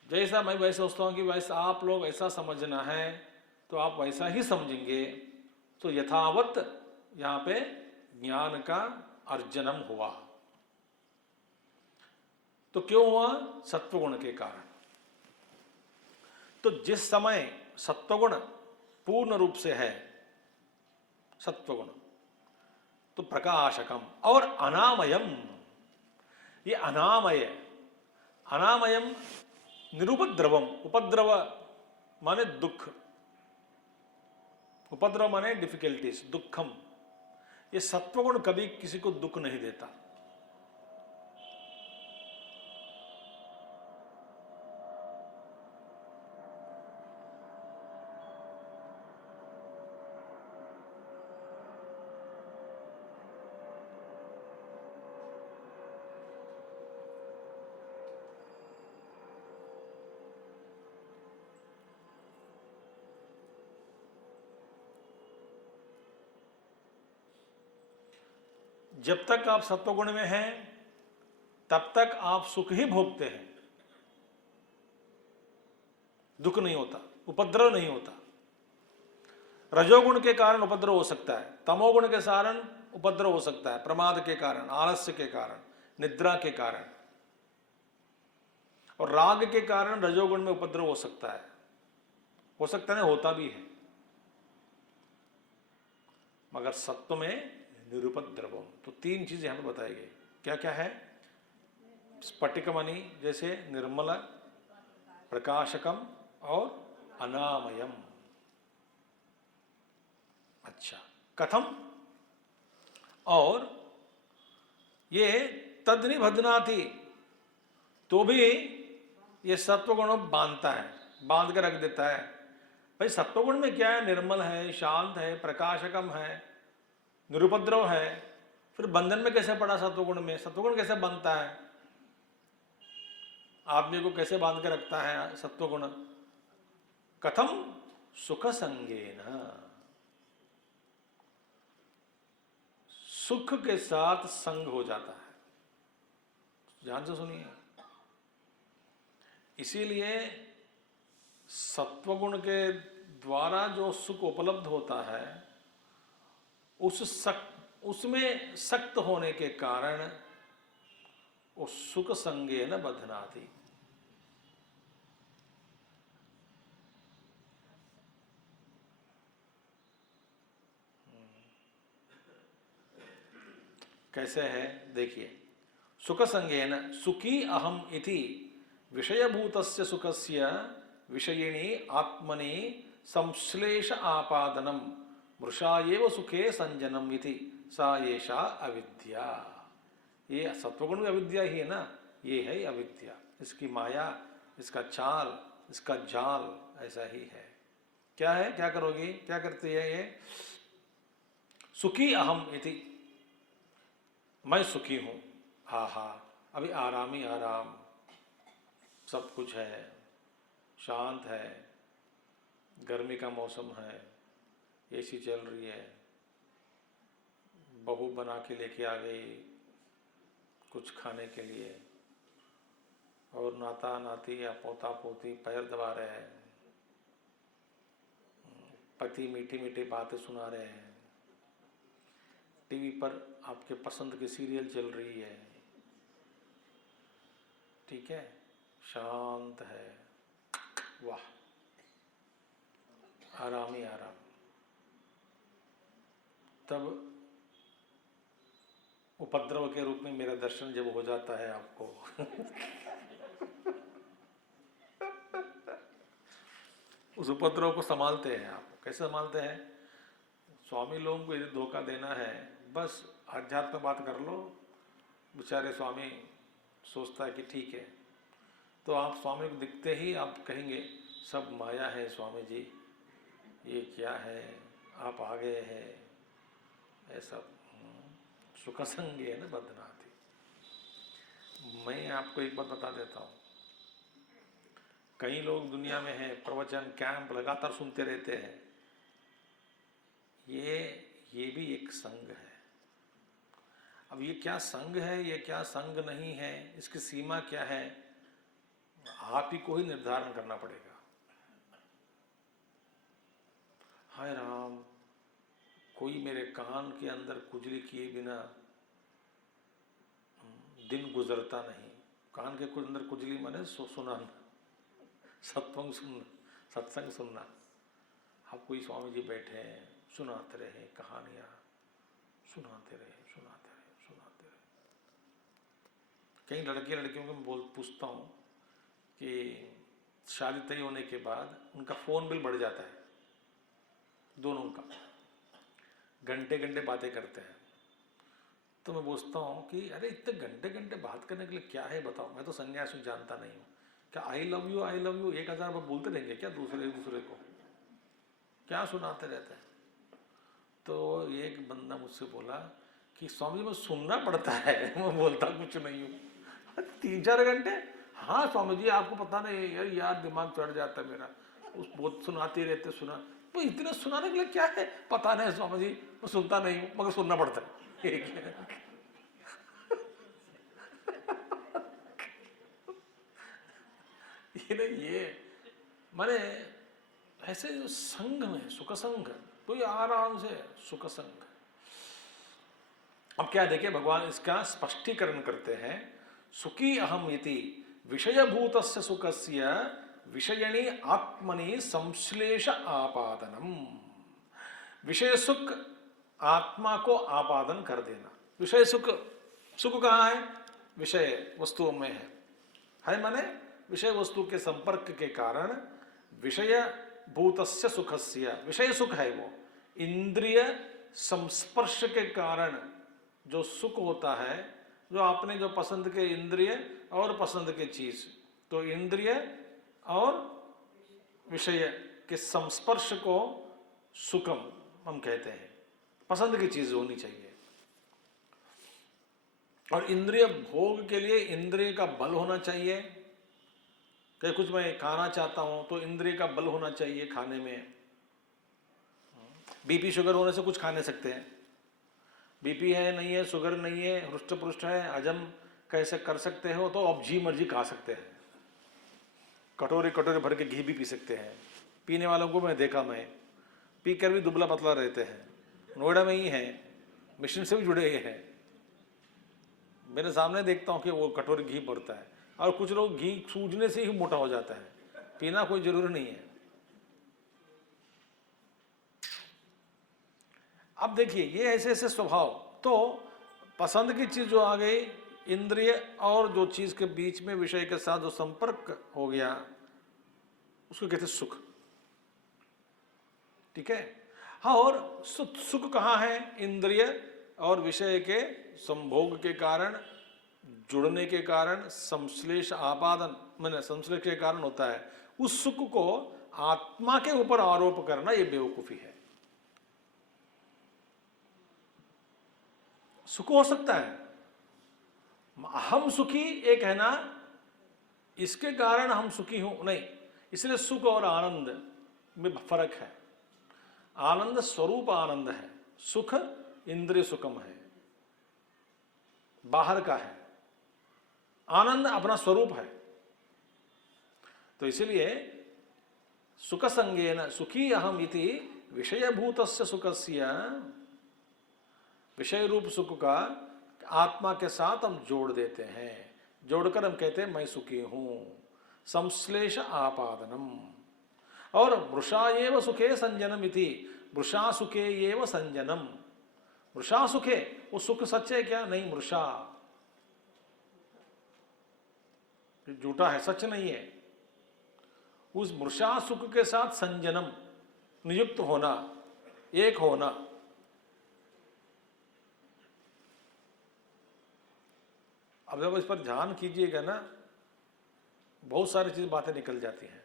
जैसा मैं वैसे सोचता हूं कि वैसा आप लोग ऐसा समझना है तो आप वैसा ही समझेंगे। तो यथावत यहां पे ज्ञान का अर्जनम हुआ। तो क्यों हुआ? सत्वगुण के कारण। तो जिस समय सत्वगुण पूर्ण रूप से है, सत्वगुण, तो प्रकाशकम और अनामयम। ये अनामय, अनामयम निरुपद्रवम, उपद्रव माने दुख, उपद्रव माने डिफिकल्टीज, दुखम। ये सत्वगुण कभी किसी को दुख नहीं देता। जब तक आप सत्वगुण में हैं तब तक आप सुख ही भोगते हैं, दुख नहीं होता, उपद्रव नहीं होता। रजोगुण के कारण उपद्रव हो सकता है, तमोगुण के कारण उपद्रव हो सकता है, प्रमाद के कारण, आलस्य के कारण, निद्रा के कारण, और राग के कारण रजोगुण में उपद्रव हो सकता है, नहीं होता भी है। मगर सत्व में निरुपद्रवम। तो तीन चीजें यहां पर बताई गई। क्या क्या है? स्फटिकमणि जैसे निर्मल, प्रकाशकम और अनामयम। अच्छा, कथम? और ये तद्नि भदनाति, तो भी ये सत्वगुण बांधता है, बांध कर रख देता है। भाई सत्वगुण में क्या है? निर्मल है, शांत है, प्रकाशकम है, निरुपद्रव है। फिर बंधन में कैसे पड़ा सत्वगुण में? सत्वगुण कैसे बनता है? आदमी को कैसे बांध के रखता है सत्वगुण? कथम? सुख संगेन, सुख के साथ संग हो जाता है। ध्यान से सुनिए। इसीलिए सत्वगुण के द्वारा जो सुख उपलब्ध होता है, उसमें सक्त होने के कारण वो सुख संगे न बधनाति। कैसे है देखिए। सुख संगेन, सुखी अहम इति विषयभूतस्य सुखस्य विषयिणी आत्मनि संश्लेष आपादनम मृषा एव सुखे संजनम इति सा येषा अविद्या। ये सत्वगुण भी अविद्या ही है ना, ये है अविद्या, इसकी माया, इसका चाल, इसका जाल ऐसा ही है। क्या है, क्या करोगी, क्या करती है ये? सुखी अहम इति, मैं सुखी हूं, हा हा, अभी आराम ही आराम, सब कुछ है, शांत है, गर्मी का मौसम है, एसी चल रही है, बहू बना के लेके आ गई कुछ खाने के लिए, और नाता नाती या पोता पोती पैर दबा रहे हैं, पति मीठी मीठी बातें सुना रहे हैं, टीवी पर आपके पसंद की सीरियल चल रही है, ठीक है, शांत है, वाह, आराम ही आराम। तब उपद्रव के रूप में मेरा दर्शन जब हो जाता है आपको उस उपद्रव को संभालते हैं आप, कैसे संभालते हैं? स्वामी लोगों को यदि धोखा देना है, बस अध्यात्म बात कर लो, बेचारे स्वामी सोचता है कि ठीक है, तो आप स्वामी को दिखते ही आप कहेंगे सब माया है स्वामी जी, ये क्या है, आप आ गए हैं, ऐसा सुख संग है ना बदनाती। मैं आपको एक बात बता देता हूँ, कई लोग दुनिया में हैं, प्रवचन कैंप लगातार सुनते रहते हैं, ये भी एक संग है। अब ये क्या संग है, ये क्या संग नहीं है, इसकी सीमा क्या है, आप ही को ही निर्धारण करना पड़ेगा। हाय राम, कोई मेरे कान के अंदर कुजली किए बिना दिन गुजरता नहीं। कान के अंदर कुजली माने सुना, सत्संग सुनना, सत्संग सुनना। आप कोई स्वामी जी बैठे हैं, सुनाते रहे कहानियाँ, सुनाते रहे सुनाते रहे सुनाते रहे। कई लड़के लड़कियों को मैं पूछता हूँ कि शादी तय होने के बाद उनका फ़ोन बिल बढ़ जाता है, दोनों का, घंटे घंटे बातें करते हैं। तो मैं पूछता हूँ कि अरे इतने घंटे घंटे बात करने के लिए क्या है बताओ, मैं तो सन्यासी जानता नहीं हूँ, क्या आई लव यू 1000 बार बोलते रहेंगे क्या दूसरे को, क्या सुनाते रहते हैं? तो एक बंदा मुझसे बोला कि स्वामी जी मैं सुनना पड़ता है मैं बोलता कुछ नहीं हूँ 3-4 घंटे। हाँ स्वामी जी आपको पता नहीं यार दिमाग चढ़ जाता है मेरा, उस बहुत सुनाते रहते सुना, तो इतने सुनाने के लिए क्या है? पता नहीं स्वामी जी मैं सुनता नहीं हूँ मगर सुनना पड़ता है ये माने ऐसे जो संग में सुख संग, तो ये आराम से सुख संग। अब क्या देखिए भगवान इसका स्पष्टीकरण करते हैं, सुखी अहम इति विषयभूतस्य सुखस्य विषयणी आत्मनि संश्लेष आपादनम। विषय सुख आत्मा को आपादन कर देना। विषय सुख, सुख कहाँ है? विषय वस्तुओं में है माने विषय वस्तु के संपर्क के कारण विषय भूतस्य सुखस्य, विषय सुख है वो, इंद्रिय संस्पर्श के कारण जो सुख होता है, जो आपने जो पसंद के इंद्रिय और पसंद के चीज, तो इंद्रिय और विषय के संस्पर्श को सुखम हम कहते हैं। पसंद की चीज होनी चाहिए, और इंद्रिय भोग के लिए इंद्रिय का बल होना चाहिए। कि कुछ मैं खाना चाहता हूं तो इंद्रिय का बल होना चाहिए खाने में। बीपी शुगर होने से कुछ खा नहीं सकते हैं, बीपी है नहीं है, शुगर नहीं है, हृष्ट पुष्ट है, हजम कैसे कर सकते हो, तो अब जी मर्जी खा सकते हैं, कटोरे कटोरे भर के घी भी पी सकते हैं। पीने वालों को मैं देखा, मैं पीकर भी दुबला पतला रहते हैं, नोएडा में ही है, मिशन से भी जुड़े हुए हैं, मेरे सामने देखता हूँ कि वो कटोरे घी भरता है। और कुछ लोग घी सूजने से ही मोटा हो जाता है, पीना कोई जरूरी नहीं है। अब देखिए ये ऐसे ऐसे स्वभाव, तो पसंद की चीज जो आ गई, इंद्रिय और जो चीज के बीच में विषय के साथ जो संपर्क हो गया, उसको कहते सुख, ठीक है। हाँ, और सुख कहाँ है? इंद्रिय और विषय के संभोग के कारण, जुड़ने के कारण, संश्लेष आपादन मैंने संश्लेष के कारण होता है, उस सुख को आत्मा के ऊपर आरोप करना यह बेवकूफी है। सुख हो सकता है, हम सुखी एक है ना, इसके कारण हम सुखी हूं नहीं, इसलिए सुख और आनंद में फर्क है। आनंद स्वरूप आनंद है, सुख इंद्रिय सुखम है, बाहर का है, आनंद अपना स्वरूप है। तो इसलिए सुख संज्ञेन सुखी अहम इति विषयभूतस्य सुखस्य, विषय रूप सुख का आत्मा के साथ हम जोड़ देते हैं, जोड़कर हम कहते हैं मैं सुखी हूं, संश्लेष आपादनम। और मृषा एव सुखे संजनम इति, मृषा सुखे एव संजनम, मृषा सुखे, वो सुख सच है क्या? नहीं, मृषा झूठा है, सच नहीं है। उस मृषा सुख के साथ संजनम, नियुक्त होना, एक होना। अब जब इस पर ध्यान कीजिएगा ना, बहुत सारी चीज बातें निकल जाती हैं।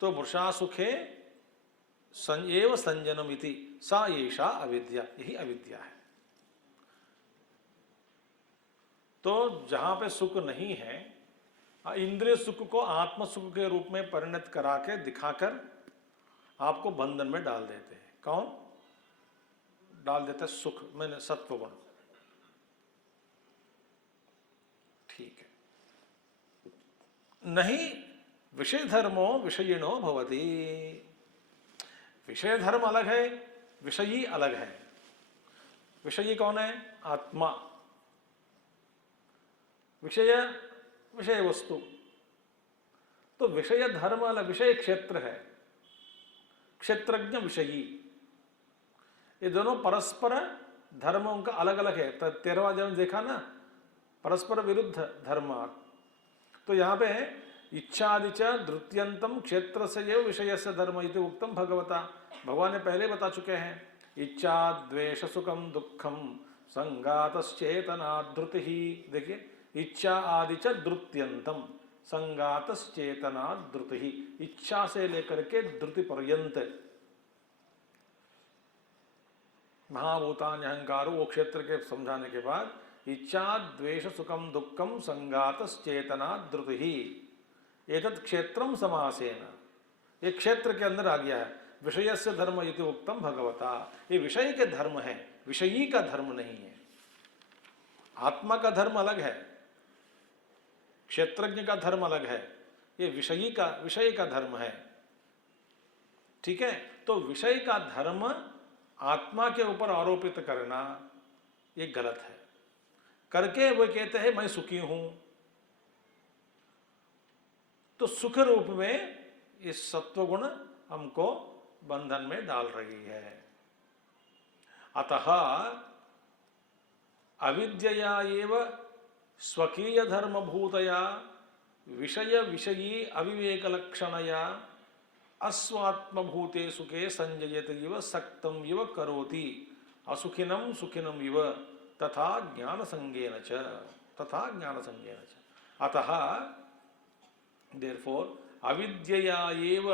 तो मृषा सुखे एव संजनम इति सा एषा अविद्या, यही अविद्या है। तो जहां पे सुख नहीं है, इंद्रिय सुख को आत्म सुख के रूप में परिणत करा के दिखाकर आपको बंधन में डाल देते हैं। कौन डाल देता है? सुख मैंने सत्वगुण। ठीक है, नहीं विषय धर्मो विषयिणो भवति, विषय धर्म अलग है, विषयी अलग है। विषयी कौन है? आत्मा। विषय विषय वस्तु, तो विषय धर्म अलग, विषय क्षेत्र है, क्षेत्रज्ञ विषयी, ये दोनों परस्पर धर्मों का अलग अलग है। 13वां जन्म देखा ना, परस्पर विरुद्ध धर्म। तो यहां पे इच्छादि च धृत्यंतम क्षेत्र से ये विषय से धर्म इति उक्तम भगवता, भगवान ने पहले बता चुके हैं। इच्छा द्वेष सुखम दुखम संगातश्चेतना धृति ही, देखिए इच्छा आदि च धृत्यंतम संगातश्चेतना धृति ही, इच्छा से लेकर के धृति पर्यंत महाभूतान अहंकारो, वो क्षेत्र के समझाने के बाद इच्छा द्वेष सुखम दुखम संगातश्चेतना धृति ही, एतत् क्षेत्रम समासेन, ये क्षेत्र के अंदर आ गया है। विषय से धर्म इति उक्तम भगवता, ये विषय के धर्म है, विषयी का धर्म नहीं है। आत्मा का धर्म अलग है, क्षेत्रज्ञ का धर्म अलग है, ये विषयी का, विषय का धर्म है। ठीक है, तो विषय का धर्म आत्मा के ऊपर आरोपित करना ये गलत है। करके वो कहते हैं मैं सुखी हूं, तो सुख रूप में इस सत्वगुण हमको बंधन में डाल रही है। अतः अविद्यया एव स्वकीय धर्म भूतया विषय विषयी अविवेक लक्षणया अस्वात्मभूते सुखे संजयत इव सक्तम इव करोति असुखिनम सुखिनम इव तथा ज्ञान संज्ञेन च, तथा ज्ञान संज्ञेन च। अतः देयरफॉर अविद्यया एव,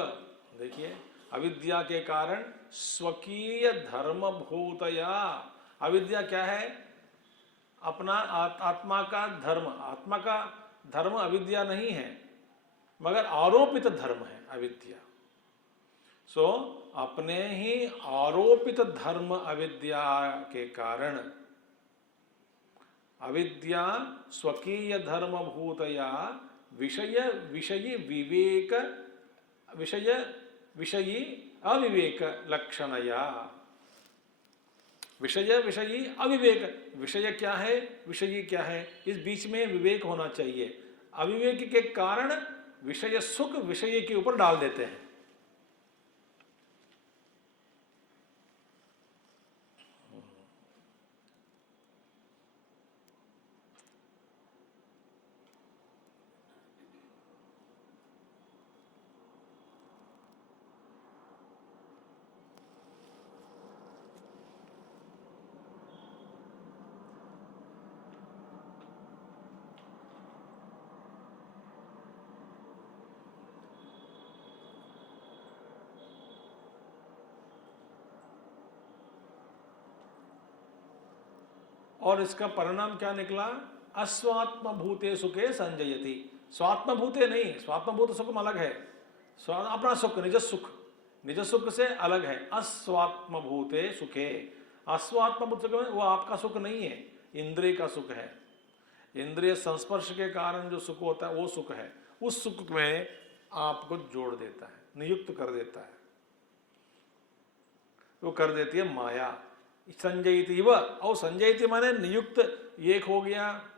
देखिए अविद्या के कारण स्वकीय धर्म भूतया, अविद्या क्या है? अपना आत्मा का धर्म, आत्मा का धर्म अविद्या नहीं है, मगर आरोपित धर्म है अविद्या। सो अपने ही आरोपित धर्म अविद्या के कारण अविद्या स्वकीय धर्म भूतया विषय विषयी विवेक, विषय विषयी अविवेक लक्षणया, विषय विषयी अविवेक, विषय क्या है विषयी क्या है, इस बीच में विवेक होना चाहिए। अविवेक के कारण विषय सुख विषय के ऊपर डाल देते हैं। और इसका परिणाम क्या निकला? अस्वात्म भूते सुखे संजयति। स्वात्म भूते नहीं, स्वात्म भूत सुख अलग है, अपना सुख, निज सुख, निज सुख से अलग है। अस्वात्म भूते सुखे, अस्वात्म भूत सुख वो आपका सुख नहीं है, इंद्रिय का सुख है। इंद्रिय संस्पर्श के कारण जो सुख होता है वो सुख है। उस सुख में आपको जोड़ देता है, नियुक्त कर देता है, वो कर देती है माया। संजयति व, और संजयति माने नियुक्त, एक हो गया,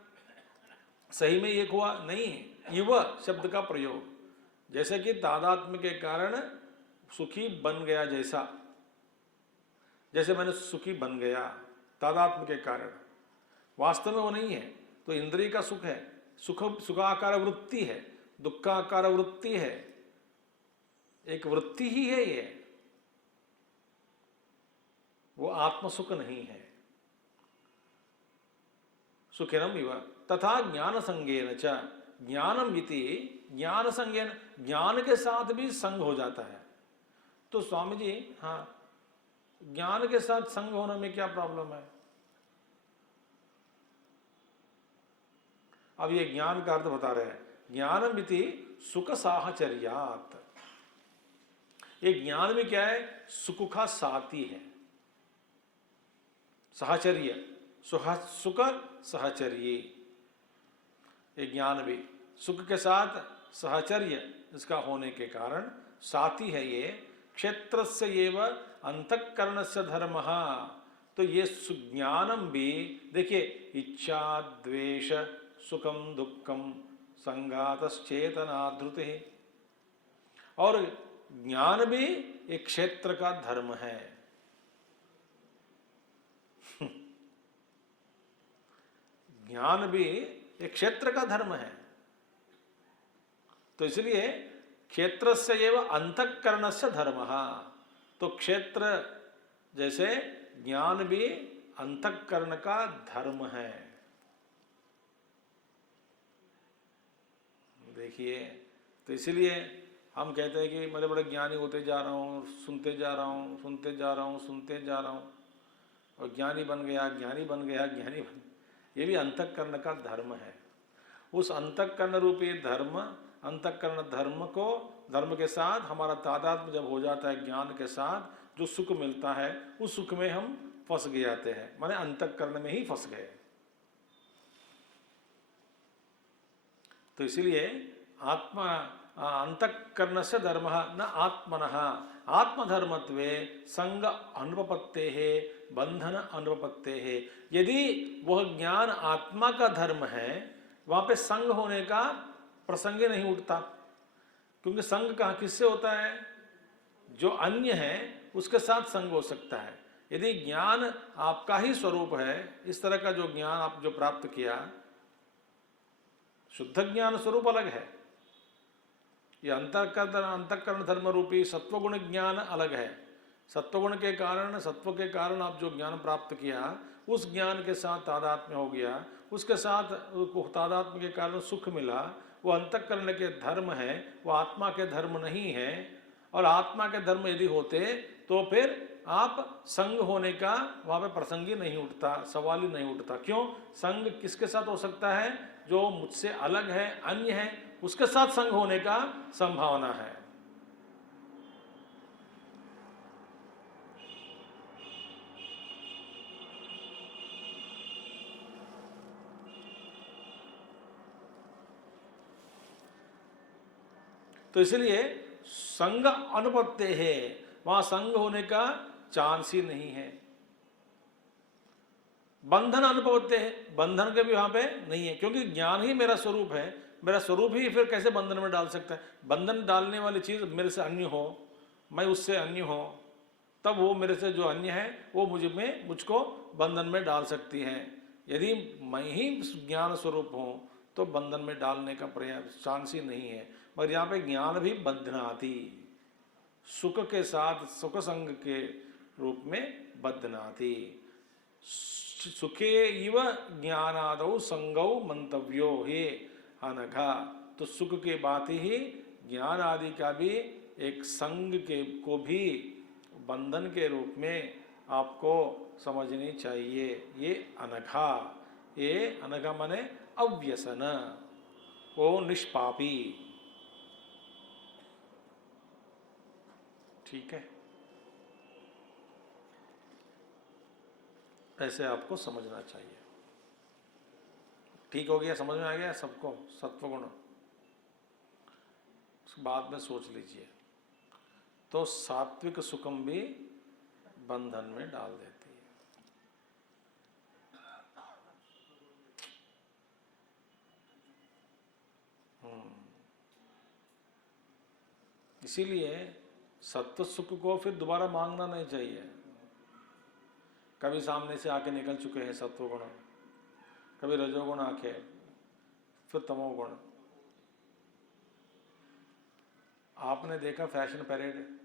सही में एक हुआ नहीं, इव शब्द का प्रयोग, जैसे कि तादात्म्य के कारण सुखी बन गया, जैसा जैसे मैंने सुखी बन गया तादात्म्य के कारण, वास्तव में वो नहीं है। तो इंद्रिय का सुख है, सुखाकार वृत्ति है, दुखाकार वृत्ति है, एक वृत्ति ही है ये, वो आत्म सुख नहीं है। सुखिनम इव तथा ज्ञान संगेन च, ज्ञानम इति ज्ञान संगेन, ज्ञान के साथ भी संग हो जाता है। तो स्वामी जी, हाँ, ज्ञान के साथ संग होने में क्या प्रॉब्लम है? अब ये ज्ञान का अर्थ बता रहे हैं, ज्ञानम इति सुख साहचर्यात्। ये ज्ञान में क्या है? सुख का साथी है, साहचर्य, सुख सहचर्य। ये ज्ञान भी सुख के साथ सहचर्य इसका होने के कारण साथी है ये। क्षेत्रस्य एव अंतःकरणस्य धर्मः। तो ये ज्ञानम भी देखिए, इच्छा द्वेष सुखम दुखम संघातश्चेतना धृति, और ज्ञान भी एक क्षेत्र का धर्म है। ज्ञान भी एक क्षेत्र का धर्म है। तो इसलिए क्षेत्रस्य एव अंतःकरणस्य धर्मः। तो क्षेत्र जैसे ज्ञान भी अंतःकरण का धर्म है। देखिए, तो इसलिए हम कहते हैं कि बड़े बड़े ज्ञानी होते जा रहा हूँ, सुनते जा रहा हूँ, सुनते जा रहा हूँ, सुनते जा रहा हूँ, और ज्ञानी बन गया, ज्ञानी बन गया, ज्ञानी बन, ये भी अंतःकरण का धर्म है। उस अंतःकरण रूपी धर्म, अंतःकरण धर्म को, धर्म के साथ हमारा तादात्म्य जब हो जाता है ज्ञान के साथ, जो सुख मिलता है उस सुख में हम फंस गए जाते हैं, माने अंतःकरण में ही फंस गए। तो इसीलिए आत्मा अंतःकरण से धर्म न आत्मनः आत्मधर्मत्वे संग अनुपपत्तेः बंधन अनुपपत्तेः। यदि वह ज्ञान आत्मा का धर्म है, वहां पे संग होने का प्रसंग नहीं उठता, क्योंकि संग कहाँ किससे होता है? जो अन्य है उसके साथ संग हो सकता है। यदि ज्ञान आपका ही स्वरूप है, इस तरह का जो ज्ञान आप जो प्राप्त किया, शुद्ध ज्ञान स्वरूप अलग है, ये अंतःकरण धर्म रूपी सत्वगुण ज्ञान अलग है। सत्वगुण के कारण, सत्व के कारण आप जो ज्ञान प्राप्त किया, उस ज्ञान के साथ तादात्म्य हो गया, उसके साथ तादात्म्य के कारण सुख मिला, वो अंतःकरण के धर्म है, वो आत्मा के धर्म नहीं है। और आत्मा के धर्म यदि होते तो फिर आप संग होने का वहाँ पे प्रसंग ही नहीं उठता, सवाल ही नहीं उठता। क्यों? संग किसके साथ हो सकता है? जो मुझसे अलग है, अन्य है, उसके साथ संग होने का संभावना है। तो इसलिए संग अनुपत्ति है, वहां संग होने का चांस ही नहीं है। बंधन अनुपत्ति है, बंधन के भी वहां पे नहीं है, क्योंकि ज्ञान ही मेरा स्वरूप है। मेरा स्वरूप ही फिर कैसे बंधन में डाल सकता है? बंधन डालने वाली चीज मेरे से अन्य हो, मैं उससे अन्य हो, तब वो मेरे से जो अन्य है वो मुझको बंधन में डाल सकती है। यदि मैं ही ज्ञान स्वरूप हूं तो बंधन में डालने का प्रयास चांस ही नहीं है। मगर यहाँ पे ज्ञान भी बद्धनाति, सुख के साथ सुख संग के रूप में बद्धनाति। सुखे इव ज्ञानादौ संगौ मंतव्यो हे अनघा। तो सुख के बात ही ज्ञान आदि का भी एक संग के को भी बंधन के रूप में आपको समझनी चाहिए। ये अनघा माने अव्यसन, वो निष्पापी। ठीक है, ऐसे आपको समझना चाहिए। ठीक हो गया, समझ में आ गया सबको सत्वगुण? बाद में सोच लीजिए। तो सात्विक सुखम भी बंधन में डाल देती है। इसीलिए सत्व सुख को फिर दोबारा मांगना नहीं चाहिए। कभी सामने से आके निकल चुके हैं सत्वगुण, कभी रजोगुण आके, फिर तमोगुण। आपने देखा फैशन पैरेड,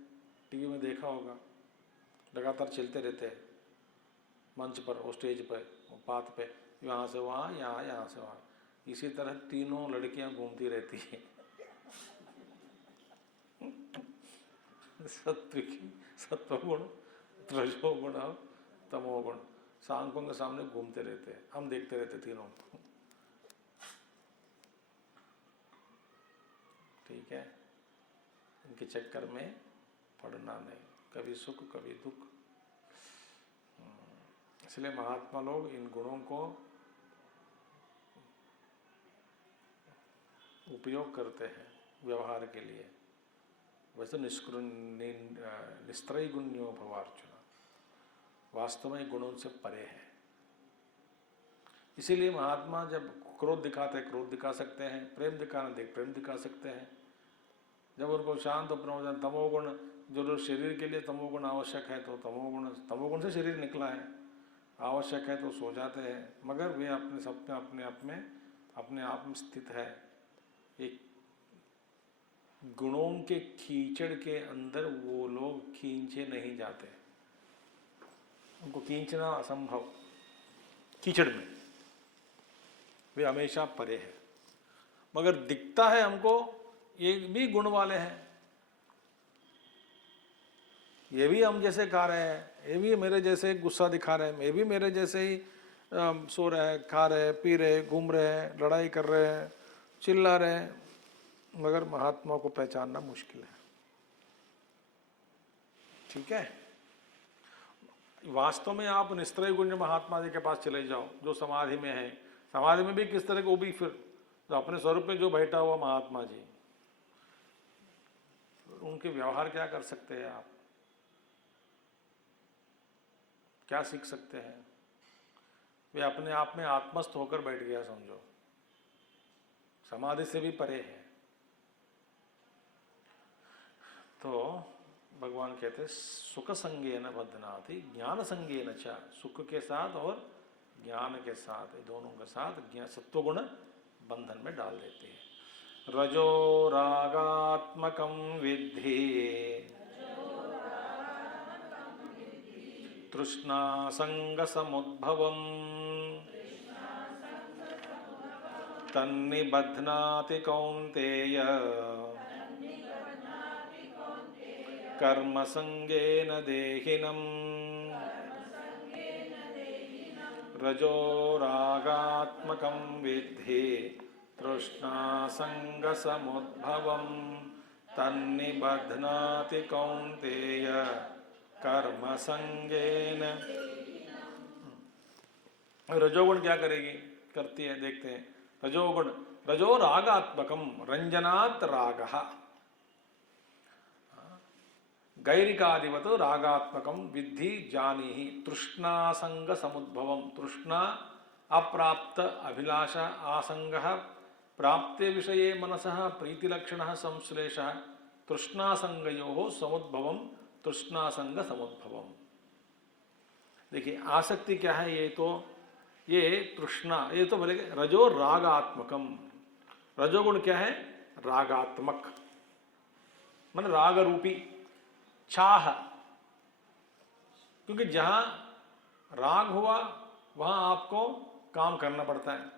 टीवी में देखा होगा, लगातार चलते रहते हैं मंच पर, वो स्टेज पर, वो पात पे, यहाँ से वहाँ, यहाँ से वहाँ। इसी तरह तीनों लड़कियां घूमती रहती हैं सात्विक, सत्वगुण, रजोगुण और तमोगुण सांखों के सामने घूमते रहते हैं। हम देखते रहते तीनों। ठीक है, इनके चक्कर में पड़ना नहीं, कभी सुख कभी दुख। इसलिए महात्मा लोग इन गुणों को उपयोग करते हैं व्यवहार के लिए। वैसे निस्त्रय गुण्यो भवार्जुन, वास्तव में गुणों से परे है। इसीलिए महात्मा जब क्रोध दिखाते हैं क्रोध दिखा सकते हैं, प्रेम दिखाना देख प्रेम दिखा सकते हैं। जब उनको शांत अपना हो जाए, तमोगुण जो शरीर के लिए तमोगुण आवश्यक है, तो तमोगुण से शरीर निकला है, आवश्यक है तो सो जाते हैं। मगर वे अपने सब अपने आप में स्थित है। एक गुणों के कीचड़ के अंदर वो लोग खींचे नहीं जाते, उनको खींचना असंभव। कीचड़ में वे हमेशा परे है। मगर दिखता है हमको ये भी गुण वाले हैं, ये भी हम जैसे खा रहे हैं, ये भी मेरे जैसे गुस्सा दिखा रहे हैं, ये भी मेरे जैसे ही सो रहे हैं, खा रहे हैं, पी रहे हैं, घूम रहे हैं, लड़ाई कर रहे हैं, चिल्ला रहे हैं। मगर महात्मा को पहचानना मुश्किल है। ठीक है, वास्तव में आप निस्त्रय गुण महात्मा जी के पास चले जाओ जो समाधि में है। समाधि में भी किस तरह को, भी फिर तो अपने स्वरूप में जो बैठा हुआ महात्मा जी, उनके व्यवहार क्या कर सकते हैं आप, क्या सीख सकते हैं? वे अपने आप में आत्मस्थ होकर बैठ गया समझो, समाधि से भी परे है। तो भगवान कहते हैं सुख संगेन बध्नाति ज्ञान संगेन च, सुख के साथ और ज्ञान के साथ, दोनों के साथ ज्ञान सत्वगुण बंधन में डाल देते हैं। रजो रागात्मकं विद्धि तृष्णा संग समुद्भवम् तन्निबध्नाति कौन्तेय कर्म संगेन देहिनम्। रजो रागात्मकं विद्धि तृष्णा संग समुद्भवम् तन्निबध्नाति कौन्तेय कर्म संगेन। रजोगुण क्या करेगी, करती है, देखते हैं। रजोगुण, रजो रागात्मकम, रंजनात् रागः, गैरिकादिवत रागात्मकम विद्धि जानीहि तृष्णासंग समुद्भवम। तृष्णा अप्राप्त अभिलाषा आसंगः प्राप्ते विषये मनसः प्रीतिलक्षणः संश्लेषः तृष्णासंगयोः समुद्भवम तृष्णासंग समुद्भवम। देखिए आसक्ति क्या है, ये तृष्णा, ये तो बोलेंगे रजो रागात्मकम। रजोगुण क्या है, रागात्मक, मन राग रूपी चाह। क्योंकि जहां राग हुआ वहां आपको काम करना पड़ता है।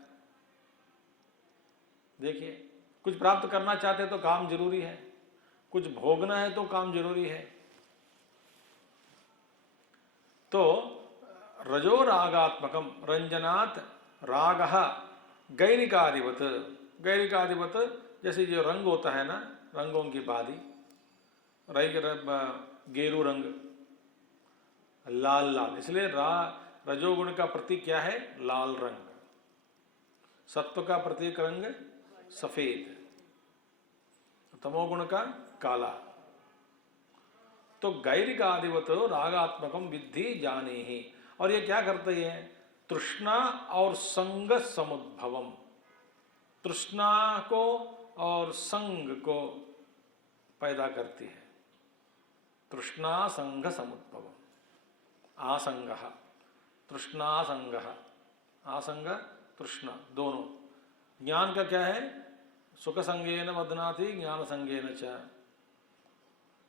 देखिए कुछ प्राप्त करना चाहते हैं तो काम जरूरी है, कुछ भोगना है तो काम जरूरी है। तो रजो रागात्मकम रंजनात् रागः गैरिकादिवत, गैरिकादिवत जैसे जो रंग होता है ना, रंगों की बादी, गेरू रंग, लाल लाल, इसलिए रजोगुण का प्रतीक क्या है? लाल रंग। सत्व का प्रतीक रंग सफेद, तमोगुण का काला। तो गैरिकादिवत रागात्मकम विद्धि जाने ही। और ये क्या करते हैं? तृष्णा और संग समुद्भवम, तृष्णा को और संग को पैदा करती है। तृष्णा संग समुद्भवम, आसंग, तृष्णा संग, आसंग तृष्णा दोनों। ज्ञान का क्या है? सुख संगेन बध्नाति ज्ञान संगेन च।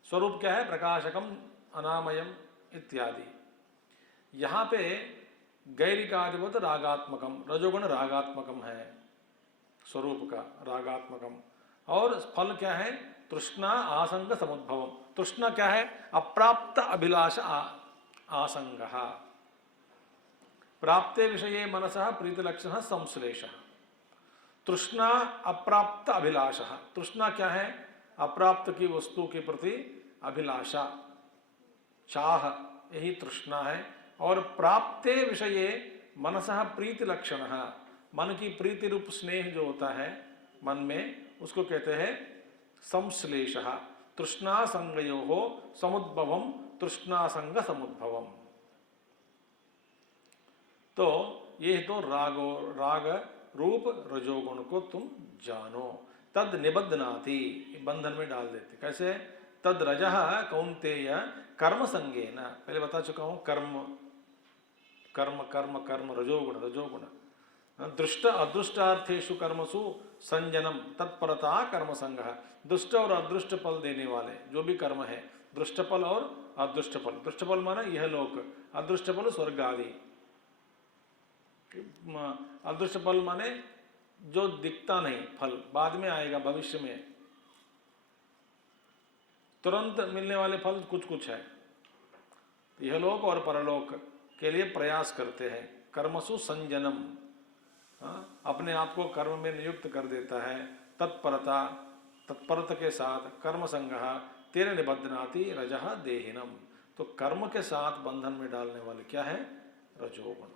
स्वरूप क्या है? प्रकाशकम अनामयम इत्यादि। यहाँ पे गैरिकादिवत रागात्मकम, रजोगुण रागात्मकम है स्वरूप का, रागात्मकम। और फल क्या है? तृष्णा आसंग समुद्भवम। तृष्णा क्या है? अप्राप्त अभिलाष आसंग, प्राप्ते विषये मनसः प्रीतिलक्षणः संश्लेषः। तृष्णा अप्राप्त अभिलाष। तृष्णा क्या है? अप्राप्त की वस्तु के प्रति अभिलाषा, चाह, यही तृष्णा है। और प्राप्ते विषये मनसः प्रीति लक्षण, मन की प्रीति रूप स्नेह जो होता है मन में, उसको कहते हैं संश्लेष। तृष्णा संगयोः समुद्भवम तृष्णा संग समुद्भवम। तो ये तो राग रूप रजोगुण को तुम जानो। तद निबध्नाति, बंधन में डाल देते। कैसे? तद रजः कौन्तेय कर्म संगेन, पहले बता चुका हूं, कर्म कर्म कर्म कर्म रजोगुण, रजोगुण। दृष्ट अदृष्टार्थेषु कर्मसु संजनम तत्परता कर्म संग। दुष्ट और अदृष्ट फल देने वाले जो भी कर्म है, दृष्ट फल और अदृष्ट फल। दृष्ट फल माने यह लोक, अदृष्ट फल स्वर्ग आदि। अदृष्ट फल माने जो दिखता नहीं, फल बाद में आएगा, भविष्य में, तुरंत मिलने वाले फल कुछ कुछ है। यह लोक और परलोक के लिए प्रयास करते हैं। कर्मसु संजनम, अपने आप को कर्म में नियुक्त कर देता है। तत्परता, तत्परता के साथ, कर्म संगः तेन निबध्नाति रजः देहिनम। तो कर्म के साथ बंधन में डालने वाले क्या है? रजोगुण।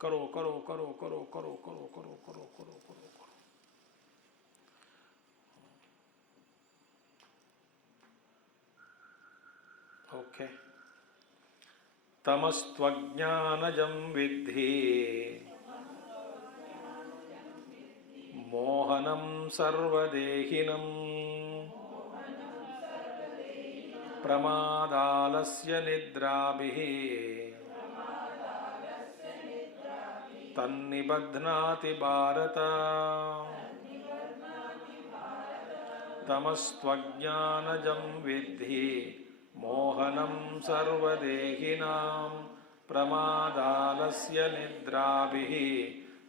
करो करो करो करो करो करो करो करो करो करो करो। ओके। तमस्त्वज्ञानजं विद्धि मोहनं सर्वदेहिनं प्रमादालस्य निद्राभिः तन्निबध्नाति भारत। तमस्त्वज्ञानजं विद्धि मोहनं सर्वदेहिनां प्रमादालस्य निद्राभिः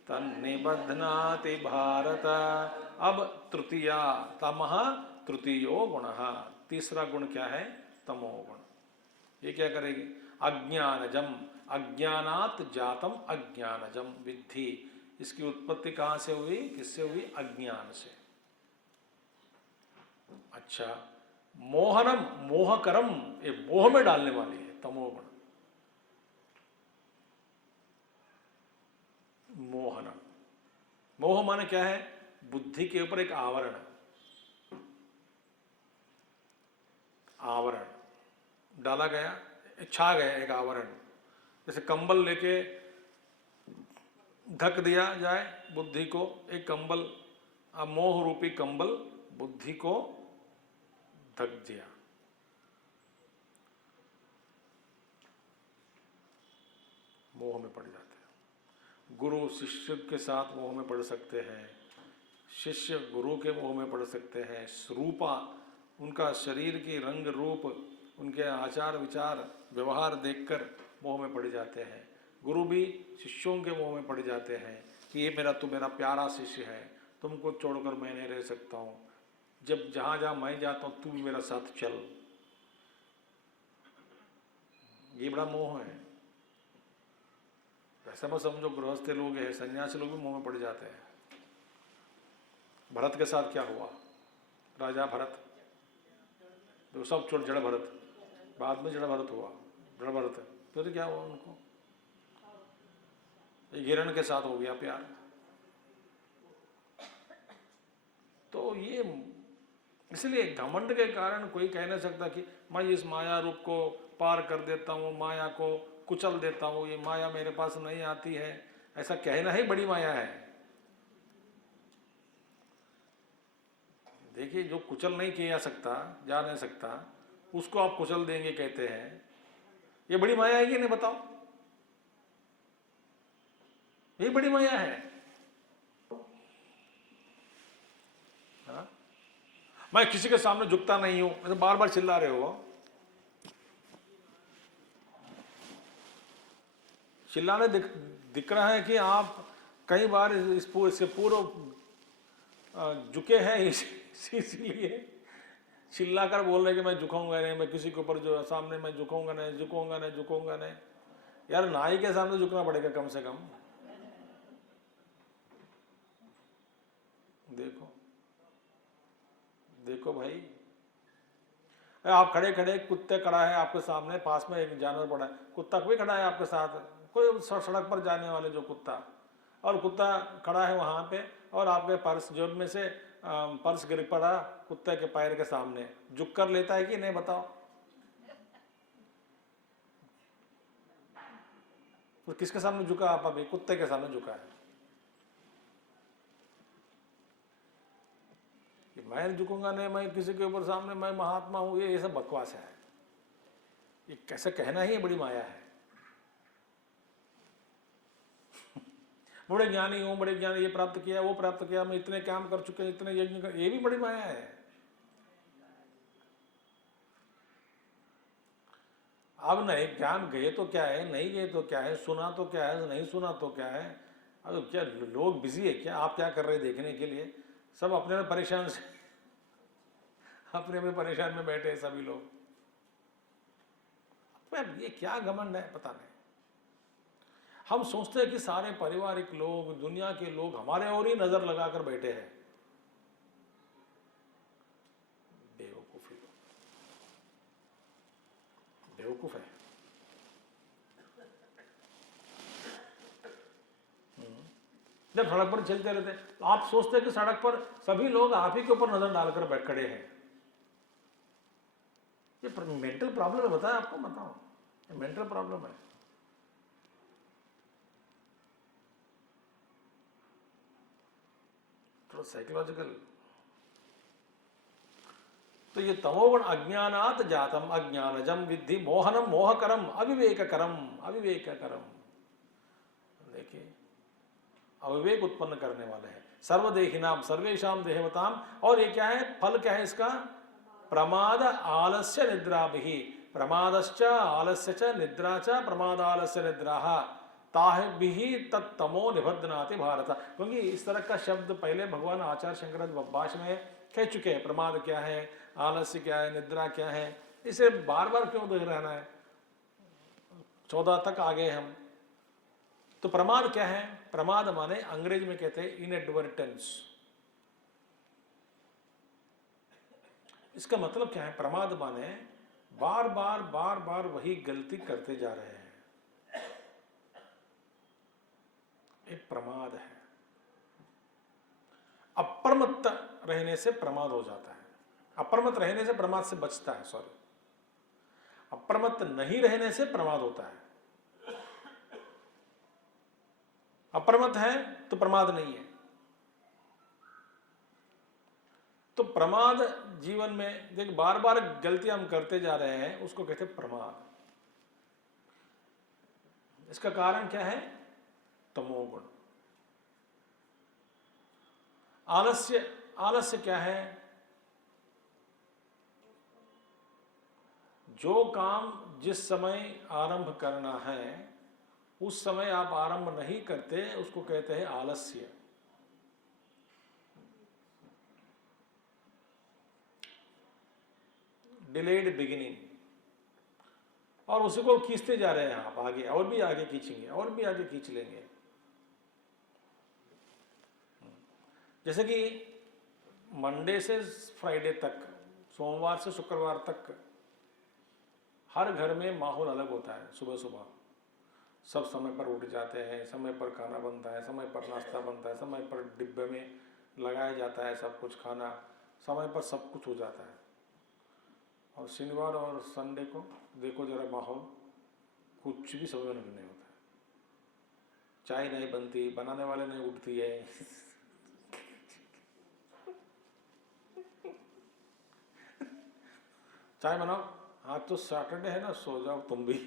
तन्निबध्नाति भारत। अब तृतीया, तमः तृतीयो गुणः, तीसरा गुण क्या है? तमोगुण। ये क्या करेगी? अज्ञानजम, अज्ञानात् जातम अज्ञानजम विद्धि। इसकी उत्पत्ति कहाँ से हुई? किससे हुई? अज्ञान से। अच्छा, मोहनम, मोहकरम, ये मोह में डालने वाली है तमोगुण। मोहनम, मोह माने क्या है? बुद्धि के ऊपर एक आवरण, आवरण डाला गया, छा गया एक आवरण। जैसे कंबल लेके ढक दिया जाए बुद्धि को, एक कंबल, मोह रूपी कंबल बुद्धि को ढक दिया। मोह में पड़ जाते हैं। गुरु शिष्य के साथ मोह में पड़ सकते हैं, शिष्य गुरु के मोह में पड़ सकते हैं। रूपा, उनका शरीर की रंग रूप, उनके आचार विचार व्यवहार देखकर मोह में पड़ जाते हैं। गुरु भी शिष्यों के मोह में पड़ जाते हैं कि ये मेरा, तू मेरा प्यारा शिष्य है, तुमको छोड़कर मैं नहीं रह सकता हूँ, जब जहाँ जहाँ मैं जाता हूँ तू भी मेरा साथ चल। ये बड़ा मोह है। ऐसा मत समझो गृहस्थ लोग हैं, सन्यासी लोग भी मोह में पड़ जाते हैं। भरत के साथ क्या हुआ? राजा भरत, जो सब छोड़ जड़ भरत, बाद में जड़ भरत हुआ, जड़ भरत, फिर क्या हुआ उनको? हिरण के साथ हो गया प्यार। तो ये इसलिए घमंड के कारण कोई कह नहीं सकता कि मैं इस माया रूप को पार कर देता हूँ, माया को कुचल देता हूँ, ये माया मेरे पास नहीं आती है। ऐसा कहना ही बड़ी माया है। देखिए, जो कुचल नहीं किया सकता, जा नहीं सकता, उसको आप कुचल देंगे कहते हैं, ये बड़ी माया है कि नहीं बताओ? ये बड़ी माया है। हाँ? मैं किसी के सामने झुकता नहीं हूं, ऐसे बार बार चिल्ला रहे हो। चिल्लाने दिख रहा है कि आप कई बार इससे पूर्व झुके हैं, इसीलिए चिल्ला कर बोल रहे कि मैं झुकाऊंगा नहीं, मैं किसी के ऊपर जो सामने मैं झुकाऊंगा नहीं, झुकाऊंगा नहीं, झुकाऊंगा नहीं। यार नाई के सामने झुकना पड़ेगा कम से कम। देखो देखो भाई, आप खड़े खड़े, कुत्ते खड़ा है आपके सामने, पास में एक जानवर पड़ा है, कुत्ता कोई खड़ा है आपके साथ, कोई सड़क पर जाने वाले जो कुत्ता, और कुत्ता खड़ा है वहां पे, और आपके पर्स जेब में से पर्स गिर पड़ा कुत्ते के पैर के सामने, झुक कर लेता है कि नहीं बताओ? तो किसके सामने झुका आप? अभी कुत्ते के सामने झुका है। मैं झुकूंगा नहीं, मैं किसी के ऊपर सामने, मैं महात्मा हूं, ये सब बकवास है। ये कैसे कहना ही बड़ी माया है। बड़े ज्ञानी हूं, बड़े ज्ञानी, ये प्राप्त किया, वो प्राप्त किया, मैं इतने काम कर चुके, इतने यज्ञ कर, ये भी बड़ी माया है। अब नहीं ज्ञान गए तो क्या है, नहीं गए तो क्या है, सुना तो क्या है, नहीं सुना तो क्या है? अब क्या लोग बिजी है क्या? आप क्या कर रहे हैं देखने के लिए? सब अपने में परेशान से अपने में परेशान में बैठे हैं सभी लोग। ये क्या घमंड है पता नहीं। हम सोचते हैं कि सारे पारिवारिक लोग, दुनिया के लोग हमारे और ही नजर लगाकर बैठे हैं। बेवकूफी, बेवकूफ है। जब सड़क पर चलते रहते तो आप सोचते हैं कि सड़क पर सभी लोग आप ही के ऊपर नजर डालकर बैठ खड़े हैं। ये मेंटल प्रॉब्लम है, बताया आपको, बताओ, ये मेंटल प्रॉब्लम है। थोड़ा साइकोलॉजिकल। तो ये तमोगुण अज्ञानात जातम अज्ञानजम विद्धि मोहनम मोहकरम अविवेककरम अविवेककरम। देखिए, अविवेक उत्पन्न करने वाले हैं। सर्वदेहिनाम सर्वेशाम देहवताम। और ये क्या है? फल क्या है इसका? प्रमाद आलस्य निद्रा भी। प्रमादश्च आलस्य च निद्रा च प्रमाद आलस्य निद्राः ताभिः तत्तमो निबध्नाति भारत। क्योंकि इस तरह का शब्द पहले भगवान आचार्य शंकर भाष्य में कह चुके हैं। प्रमाद क्या है, आलस्य क्या है, निद्रा क्या है, इसे बार बार क्यों देख रहना है? 14 तक आ गए हम। तो प्रमाद क्या है? प्रमाद माने अंग्रेजी में कहते हैं इनएडवर्टेंस। इसका मतलब क्या है? प्रमाद माने बार बार वही गलती करते जा रहे हैं, एक प्रमाद है। अप्रमत्त रहने से प्रमाद हो जाता है। अप्रमत्त रहने से प्रमाद से बचता है, सॉरी, अप्रमत्त नहीं रहने से प्रमाद होता है। अप्रमत्त है तो प्रमाद नहीं है। तो प्रमाद जीवन में देख, बार बार गलतियां हम करते जा रहे हैं, उसको कहते हैं प्रमाद। इसका कारण क्या है? तमोगुण। आलस्य, आलस्य क्या है? जो काम जिस समय आरंभ करना है उस समय आप आरंभ नहीं करते, उसको कहते हैं आलस्य। Delayed beginning. और उसी को खींचते जा रहे हैं आप आगे, और भी आगे खींचेंगे, और भी आगे खींच लेंगे। जैसे कि मंडे से फ्राइडे तक, सोमवार से शुक्रवार तक हर घर में माहौल अलग होता है। सुबह सुबह सब समय पर उठ जाते हैं, समय पर खाना बनता है, समय पर नाश्ता बनता है, समय पर डिब्बे में लगाया जाता है सब कुछ खाना, समय पर सब कुछ हो जाता है। और शनिवार और संडे को देखो जरा, माहौल कुछ भी समय नहीं होता है। चाय नहीं बनती, बनाने वाले नहीं उठती है। चाय बनाओ, आज तो सैटरडे है ना, सो जाओ तुम भी।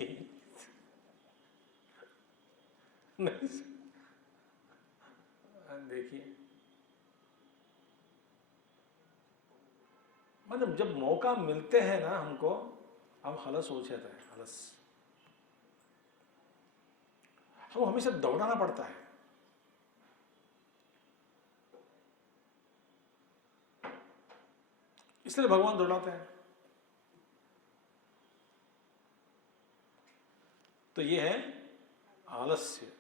नहीं, देखिए, मतलब जब मौका मिलते हैं ना हमको, हम हलस हो जाता है, हलस। हम हमेशा दौड़ाना पड़ता है। इसलिए भगवान दौड़ाते हैं। तो ये है आलस्य।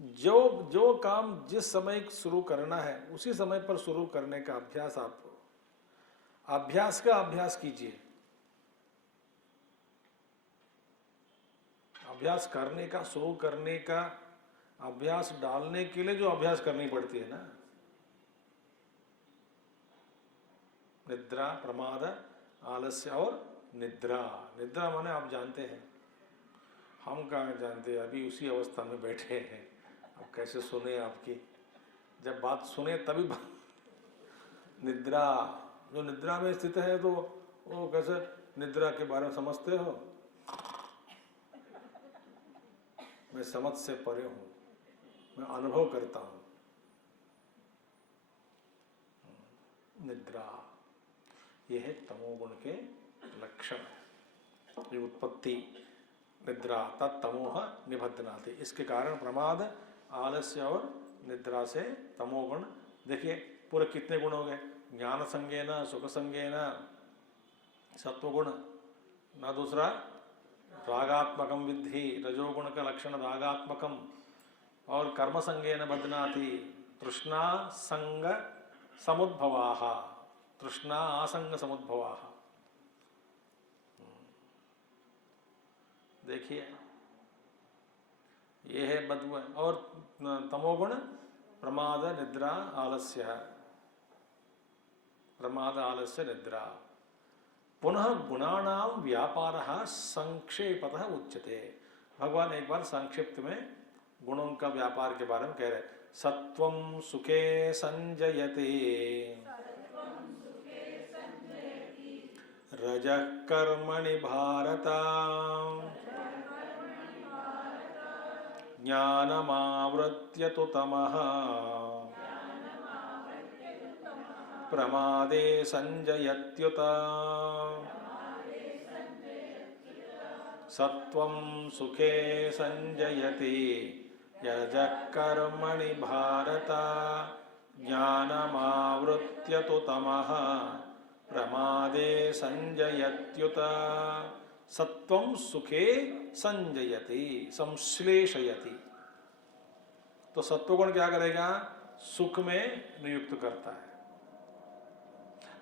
जो जो काम जिस समय शुरू करना है उसी समय पर शुरू करने का अभ्यास, आप अभ्यास का अभ्यास कीजिए। अभ्यास करने का, शुरू करने का, अभ्यास डालने के लिए जो अभ्यास करनी पड़ती है ना, निद्रा, प्रमाद, आलस्य और निद्रा। निद्रा माने आप जानते हैं, हम कहाँ जानते हैं, अभी उसी अवस्था में बैठे हैं। अब कैसे सुने आपकी, जब बात सुने तभी निद्रा, जो निद्रा में स्थित है तो वो कैसे निद्रा के बारे में समझते हो? मैं समझ से परे हूँ, मैं अनुभव करता हूँ। निद्रा, यह है तमोगुण के लक्षण, ये उत्पत्ति। निद्रा तत्तमोह निबद्धनाति, इसके कारण प्रमाद, आलस्य और निद्रा से तमोगुण। देखिए पूरे कितने गुण हो गए? ज्ञान संज्ञेन, सुख संज्ञेन, सत्वगुण, ना दूसरा रागात्मकम विद्धि, रजोगुण का लक्षण रागात्मकम, और कर्म संज्ञेन बध्नाति, तृष्णा संग समुद्भवाः, तृष्णा आसंग समुद्भवाः। देखिए ये है बद्व। और तमोगुण प्रमाद, निद्रा, आलस्य, प्रमाद, आलस्य, निद्रा। पुनः गुणानां व्यापारः संक्षेपतः उच्यते। भगवान एक बार संक्षिप्त में गुणों का व्यापार के बारे में कह रहे। सत्वं सुखे संजयते, रजः कर्मणि भारत, ज्ञानमावृत्य तु तमः, प्रमादे संजयत्युत। सत्वं सुखे संजयति, रजः कर्मणि भारत, ज्ञानमावृत्य तु तमः, प्रमादे संजयत्युत। सत्वं सुखे संजयति, संश्लेषयति। तो सत्वगुण क्या करेगा? सुख में नियुक्त करता है,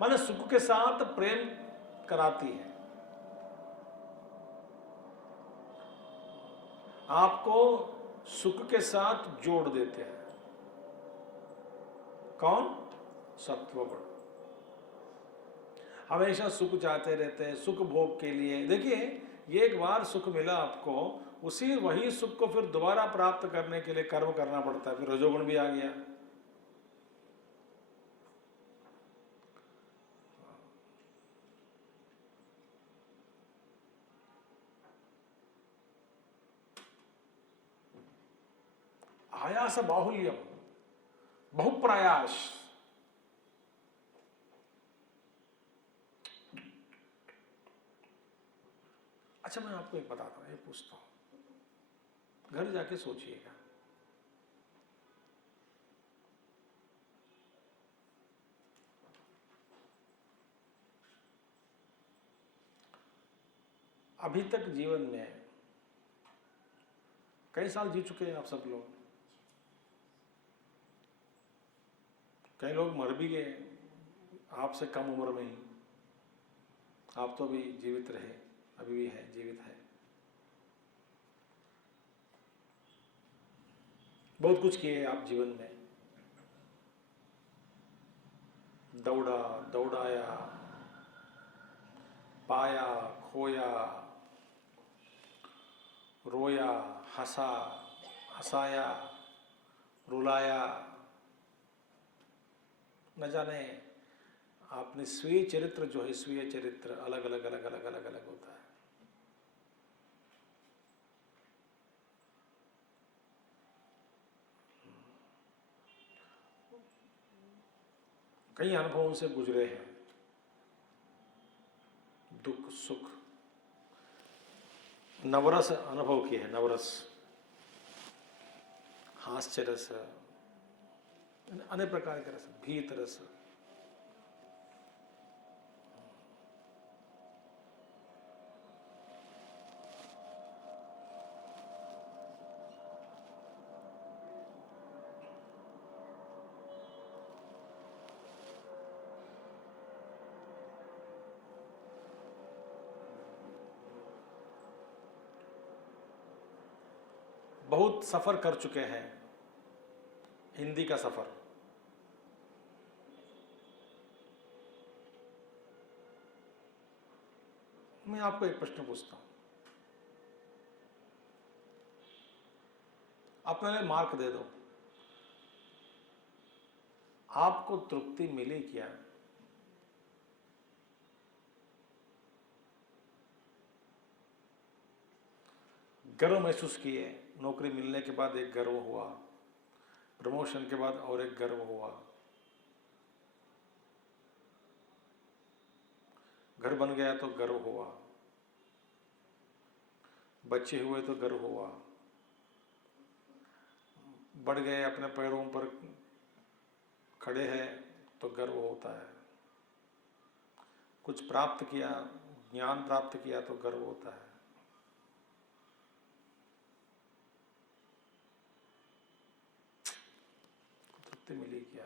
माने सुख के साथ प्रेम कराती है। आपको सुख के साथ जोड़ देते हैं। कौन? सत्वगुण। हमेशा सुख चाहते रहते हैं, सुख भोग के लिए। देखिए ये एक बार सुख मिला आपको, उसी वही सुख को फिर दोबारा प्राप्त करने के लिए कर्म करना पड़ता है। फिर रजोगुण भी आ गया। आयास बाहुल्यम, बहुप्रयास। अच्छा मैं आपको एक बताता हूं, एक पूछता हूं, घर जाके सोचिएगा। अभी तक जीवन में कई साल जी चुके हैं आप सब लोग, कई लोग मर भी गए आपसे कम उम्र में ही, आप तो अभी जीवित रहे, अभी भी है, जीवित है। बहुत कुछ किए आप जीवन में, दौड़ा, दौड़ाया, पाया, खोया, रोया, हंसा, हंसाया, रुलाया, न जाने आपने स्वीय चरित्र जो है, स्वीय चरित्र अलग अलग अलग अलग अलग अलग होता है। कई अनुभवों से गुजरे हैं, दुख सुख, नवरस अनुभव किए हैं, नवरस, हास्य रस, अनेक प्रकार के रस, भीत रस। बहुत सफर कर चुके हैं, हिंदी का सफर। मैं आपको एक प्रश्न पूछता हूं, आप पहले मार्क दे दो, आपको तृप्ति मिली क्या? गर्व महसूस किए, नौकरी मिलने के बाद एक गर्व हुआ, प्रमोशन के बाद और एक गर्व हुआ, घर बन गया तो गर्व हुआ, बच्चे हुए तो गर्व हुआ, बढ़ गए, अपने पैरों पर खड़े हैं तो गर्व होता है, कुछ प्राप्त किया, ज्ञान प्राप्त किया तो गर्व होता है। तृप्ति मिली क्या?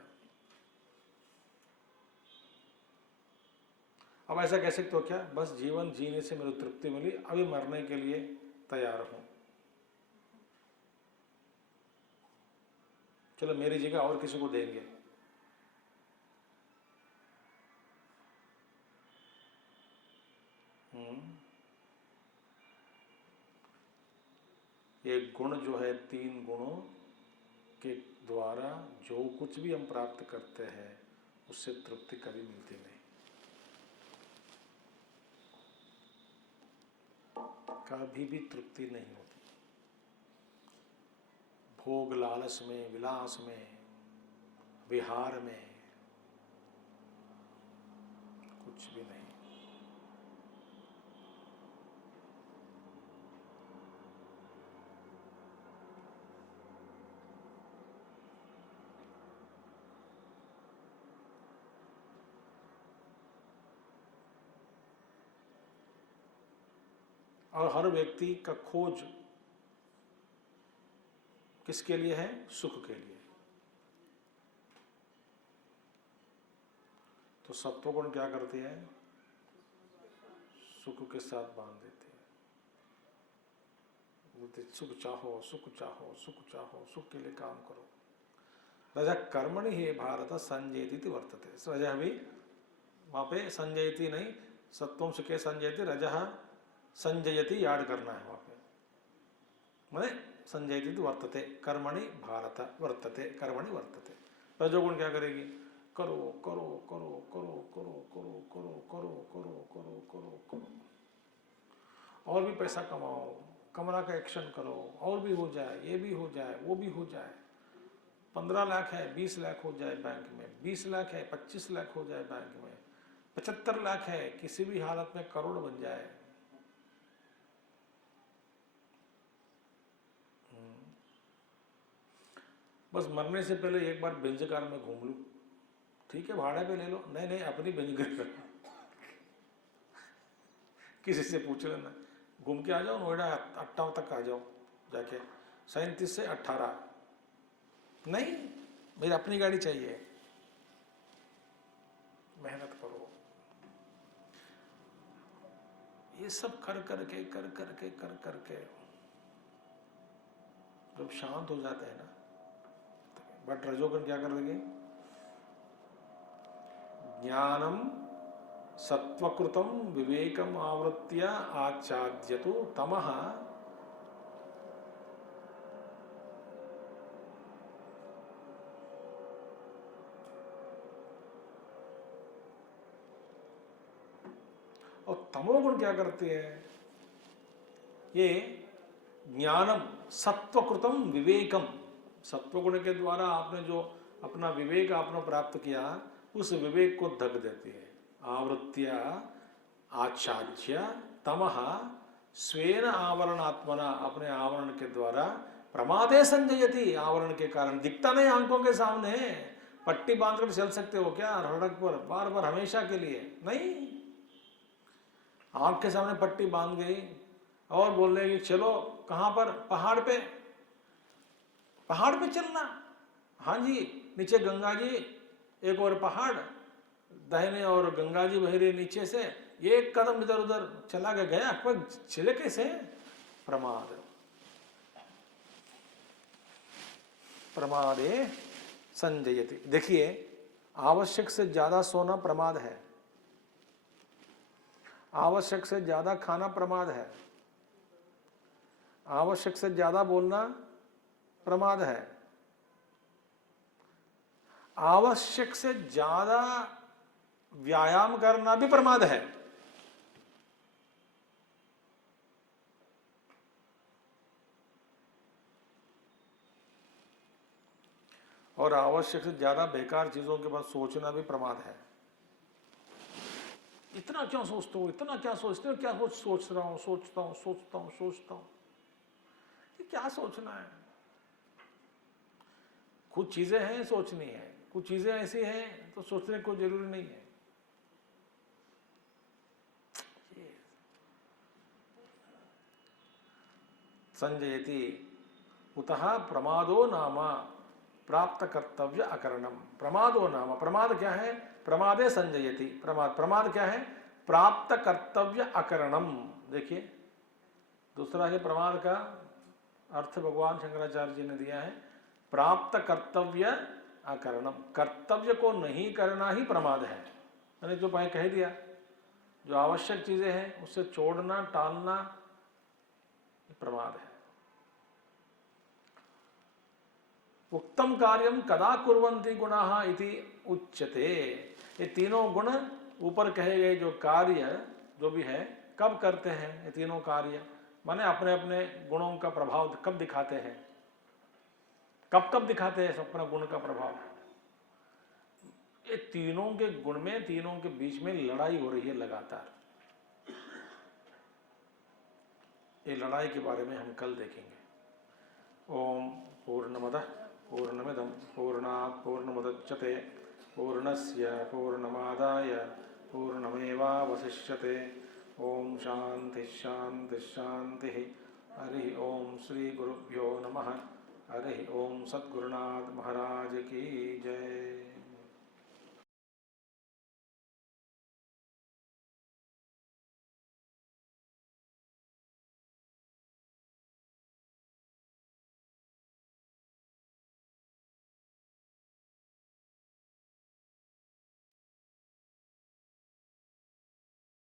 अब ऐसा कह सकते हो क्या, बस जीवन जीने से मुझे तृप्ति मिली, अभी मरने के लिए तैयार हूं, चलो मेरी जगह और किसी को देंगे। ये गुण जो है, 3 गुणों के द्वारा जो कुछ भी हम प्राप्त करते हैं उससे तृप्ति कभी मिलती नहीं, कभी भी तृप्ति नहीं होती। भोग लालच में, विलास में, विहार में कुछ भी नहीं। और हर व्यक्ति का खोज किसके लिए है? सुख के लिए। तो सत्वगुण क्या करते हैं? सुख के साथ बांध देते हैं, बोलते सुख चाहो, सुख चाहो, सुख चाहो, सुख के लिए काम करो। रजः कर्मणि हे भारत संजयति वर्तते। रजः भी वहां पे संजयति नहीं, सत्वम सुखे संजयति, रजः संजयति याद करना है वहां पे, माने संजयति वर्तते, कर्मणि भारत वर्तते, कर्मणि वर्तते। रजोगुण क्या करेगी? करो करो करो करो करो करो करो करो करो करो करो करो, और भी पैसा कमाओ, कमरा का एक्शन करो, और भी हो जाए, ये भी हो जाए, वो भी हो जाए। 15 लाख है 20 लाख हो जाए बैंक में, 20 लाख है 25 लाख हो जाए बैंक में, 75 लाख है किसी भी हालत में करोड़ बन जाए। बस मरने से पहले एक बार बेंज कार में घूम लूं, ठीक है भाड़े पे ले लो, नहीं नहीं अपनी बेंज कार किसी से पूछ लेना, घूम के आ जाओ, नोएडा अट्टा तक आ जाओ जाके, 37 से 18। नहीं, मेरी अपनी गाड़ी चाहिए। मेहनत करो। ये सब कर करके जब शांत हो जाते हैं ना, बट रजोगुण क्या कर देंगे? ज्ञानम सत्वकृतम विवेकम आवृत्य आच्छाद्यतु तमः और तमोगुण क्या करते हैं? ये ज्ञानम सत्वकृतम विवेकम, सत्वगुण के द्वारा आपने जो अपना विवेक आपने प्राप्त किया, उस विवेक को ढक देती है। आवृत्या आच्छाद्य तमः स्वेन आवरणात्मना, अपने आवरण के द्वारा प्रमादे संजयति, आवरण के कारण दिखता नहीं आंखों के सामने। पट्टी बांधकर चल सकते हो क्या सड़क पर बार बार हमेशा के लिए? नहीं, आंख के सामने पट्टी बांध गई और बोल रहे कि चलो कहां पर? पहाड़ पे। पहाड़ पे चलना? हाँ जी, नीचे गंगा जी, एक और पहाड़, दाहिने और गंगा जी बह रही नीचे से, एक कदम इधर उधर चला गया, पर चले कैसे? प्रमाद, प्रमादे संजयति। देखिए, आवश्यक से ज्यादा सोना प्रमाद है, आवश्यक से ज्यादा खाना प्रमाद है, आवश्यक से ज्यादा बोलना प्रमाद है, आवश्यक से ज्यादा व्यायाम करना भी प्रमाद है। और आवश्यक से ज्यादा बेकार चीजों के बाद सोचना भी प्रमाद है। इतना क्यों सोचते हो, इतना क्या सोचते हो, क्या सोच रहा हूं, सोचता हूं। ये क्या सोचना है? कुछ चीजें हैं सोचनी है, कुछ चीजें ऐसी हैं तो सोचने को जरूरी नहीं है। संजयति उतः प्रमादो नाम प्राप्त कर्तव्य अकरणम। प्रमादो नाम, प्रमाद क्या है? प्रमादे संजयति, प्रमाद क्या है? प्राप्त कर्तव्य अकरणम। देखिए, दूसरा है प्रमाद का अर्थ भगवान शंकराचार्य जी ने दिया है, प्राप्त कर्तव्य अकरणम। कर्तव्य को नहीं करना ही प्रमाद है। मैंने जो भाई कह दिया, जो आवश्यक चीजें हैं उससे छोड़ना, टालना प्रमाद है। उत्तम कार्यम कदा कुर्वन्ति गुणाः इति उच्यते। ये तीनों गुण ऊपर कहे गए जो कार्य जो भी है कब करते हैं? ये तीनों कार्य माने अपने अपने गुणों का प्रभाव कब दिखाते हैं? कब दिखाते हैं अपना गुण का प्रभाव? ये तीनों के गुण में, तीनों के बीच में लड़ाई हो रही है लगातार। ये लड़ाई के बारे में हम कल देखेंगे। ओम पूर्णमदः पूर्णमिदं पूर्णात् पूर्णमुदच्यते पूर्णस्य पूर्णमादाय पूर्णमेवावशिष्यते। ओम शांति शांति शांति। हरि ओम श्री गुरुभ्यो नमः। हरि ओम सद्गुरुनाथ महाराज की जय।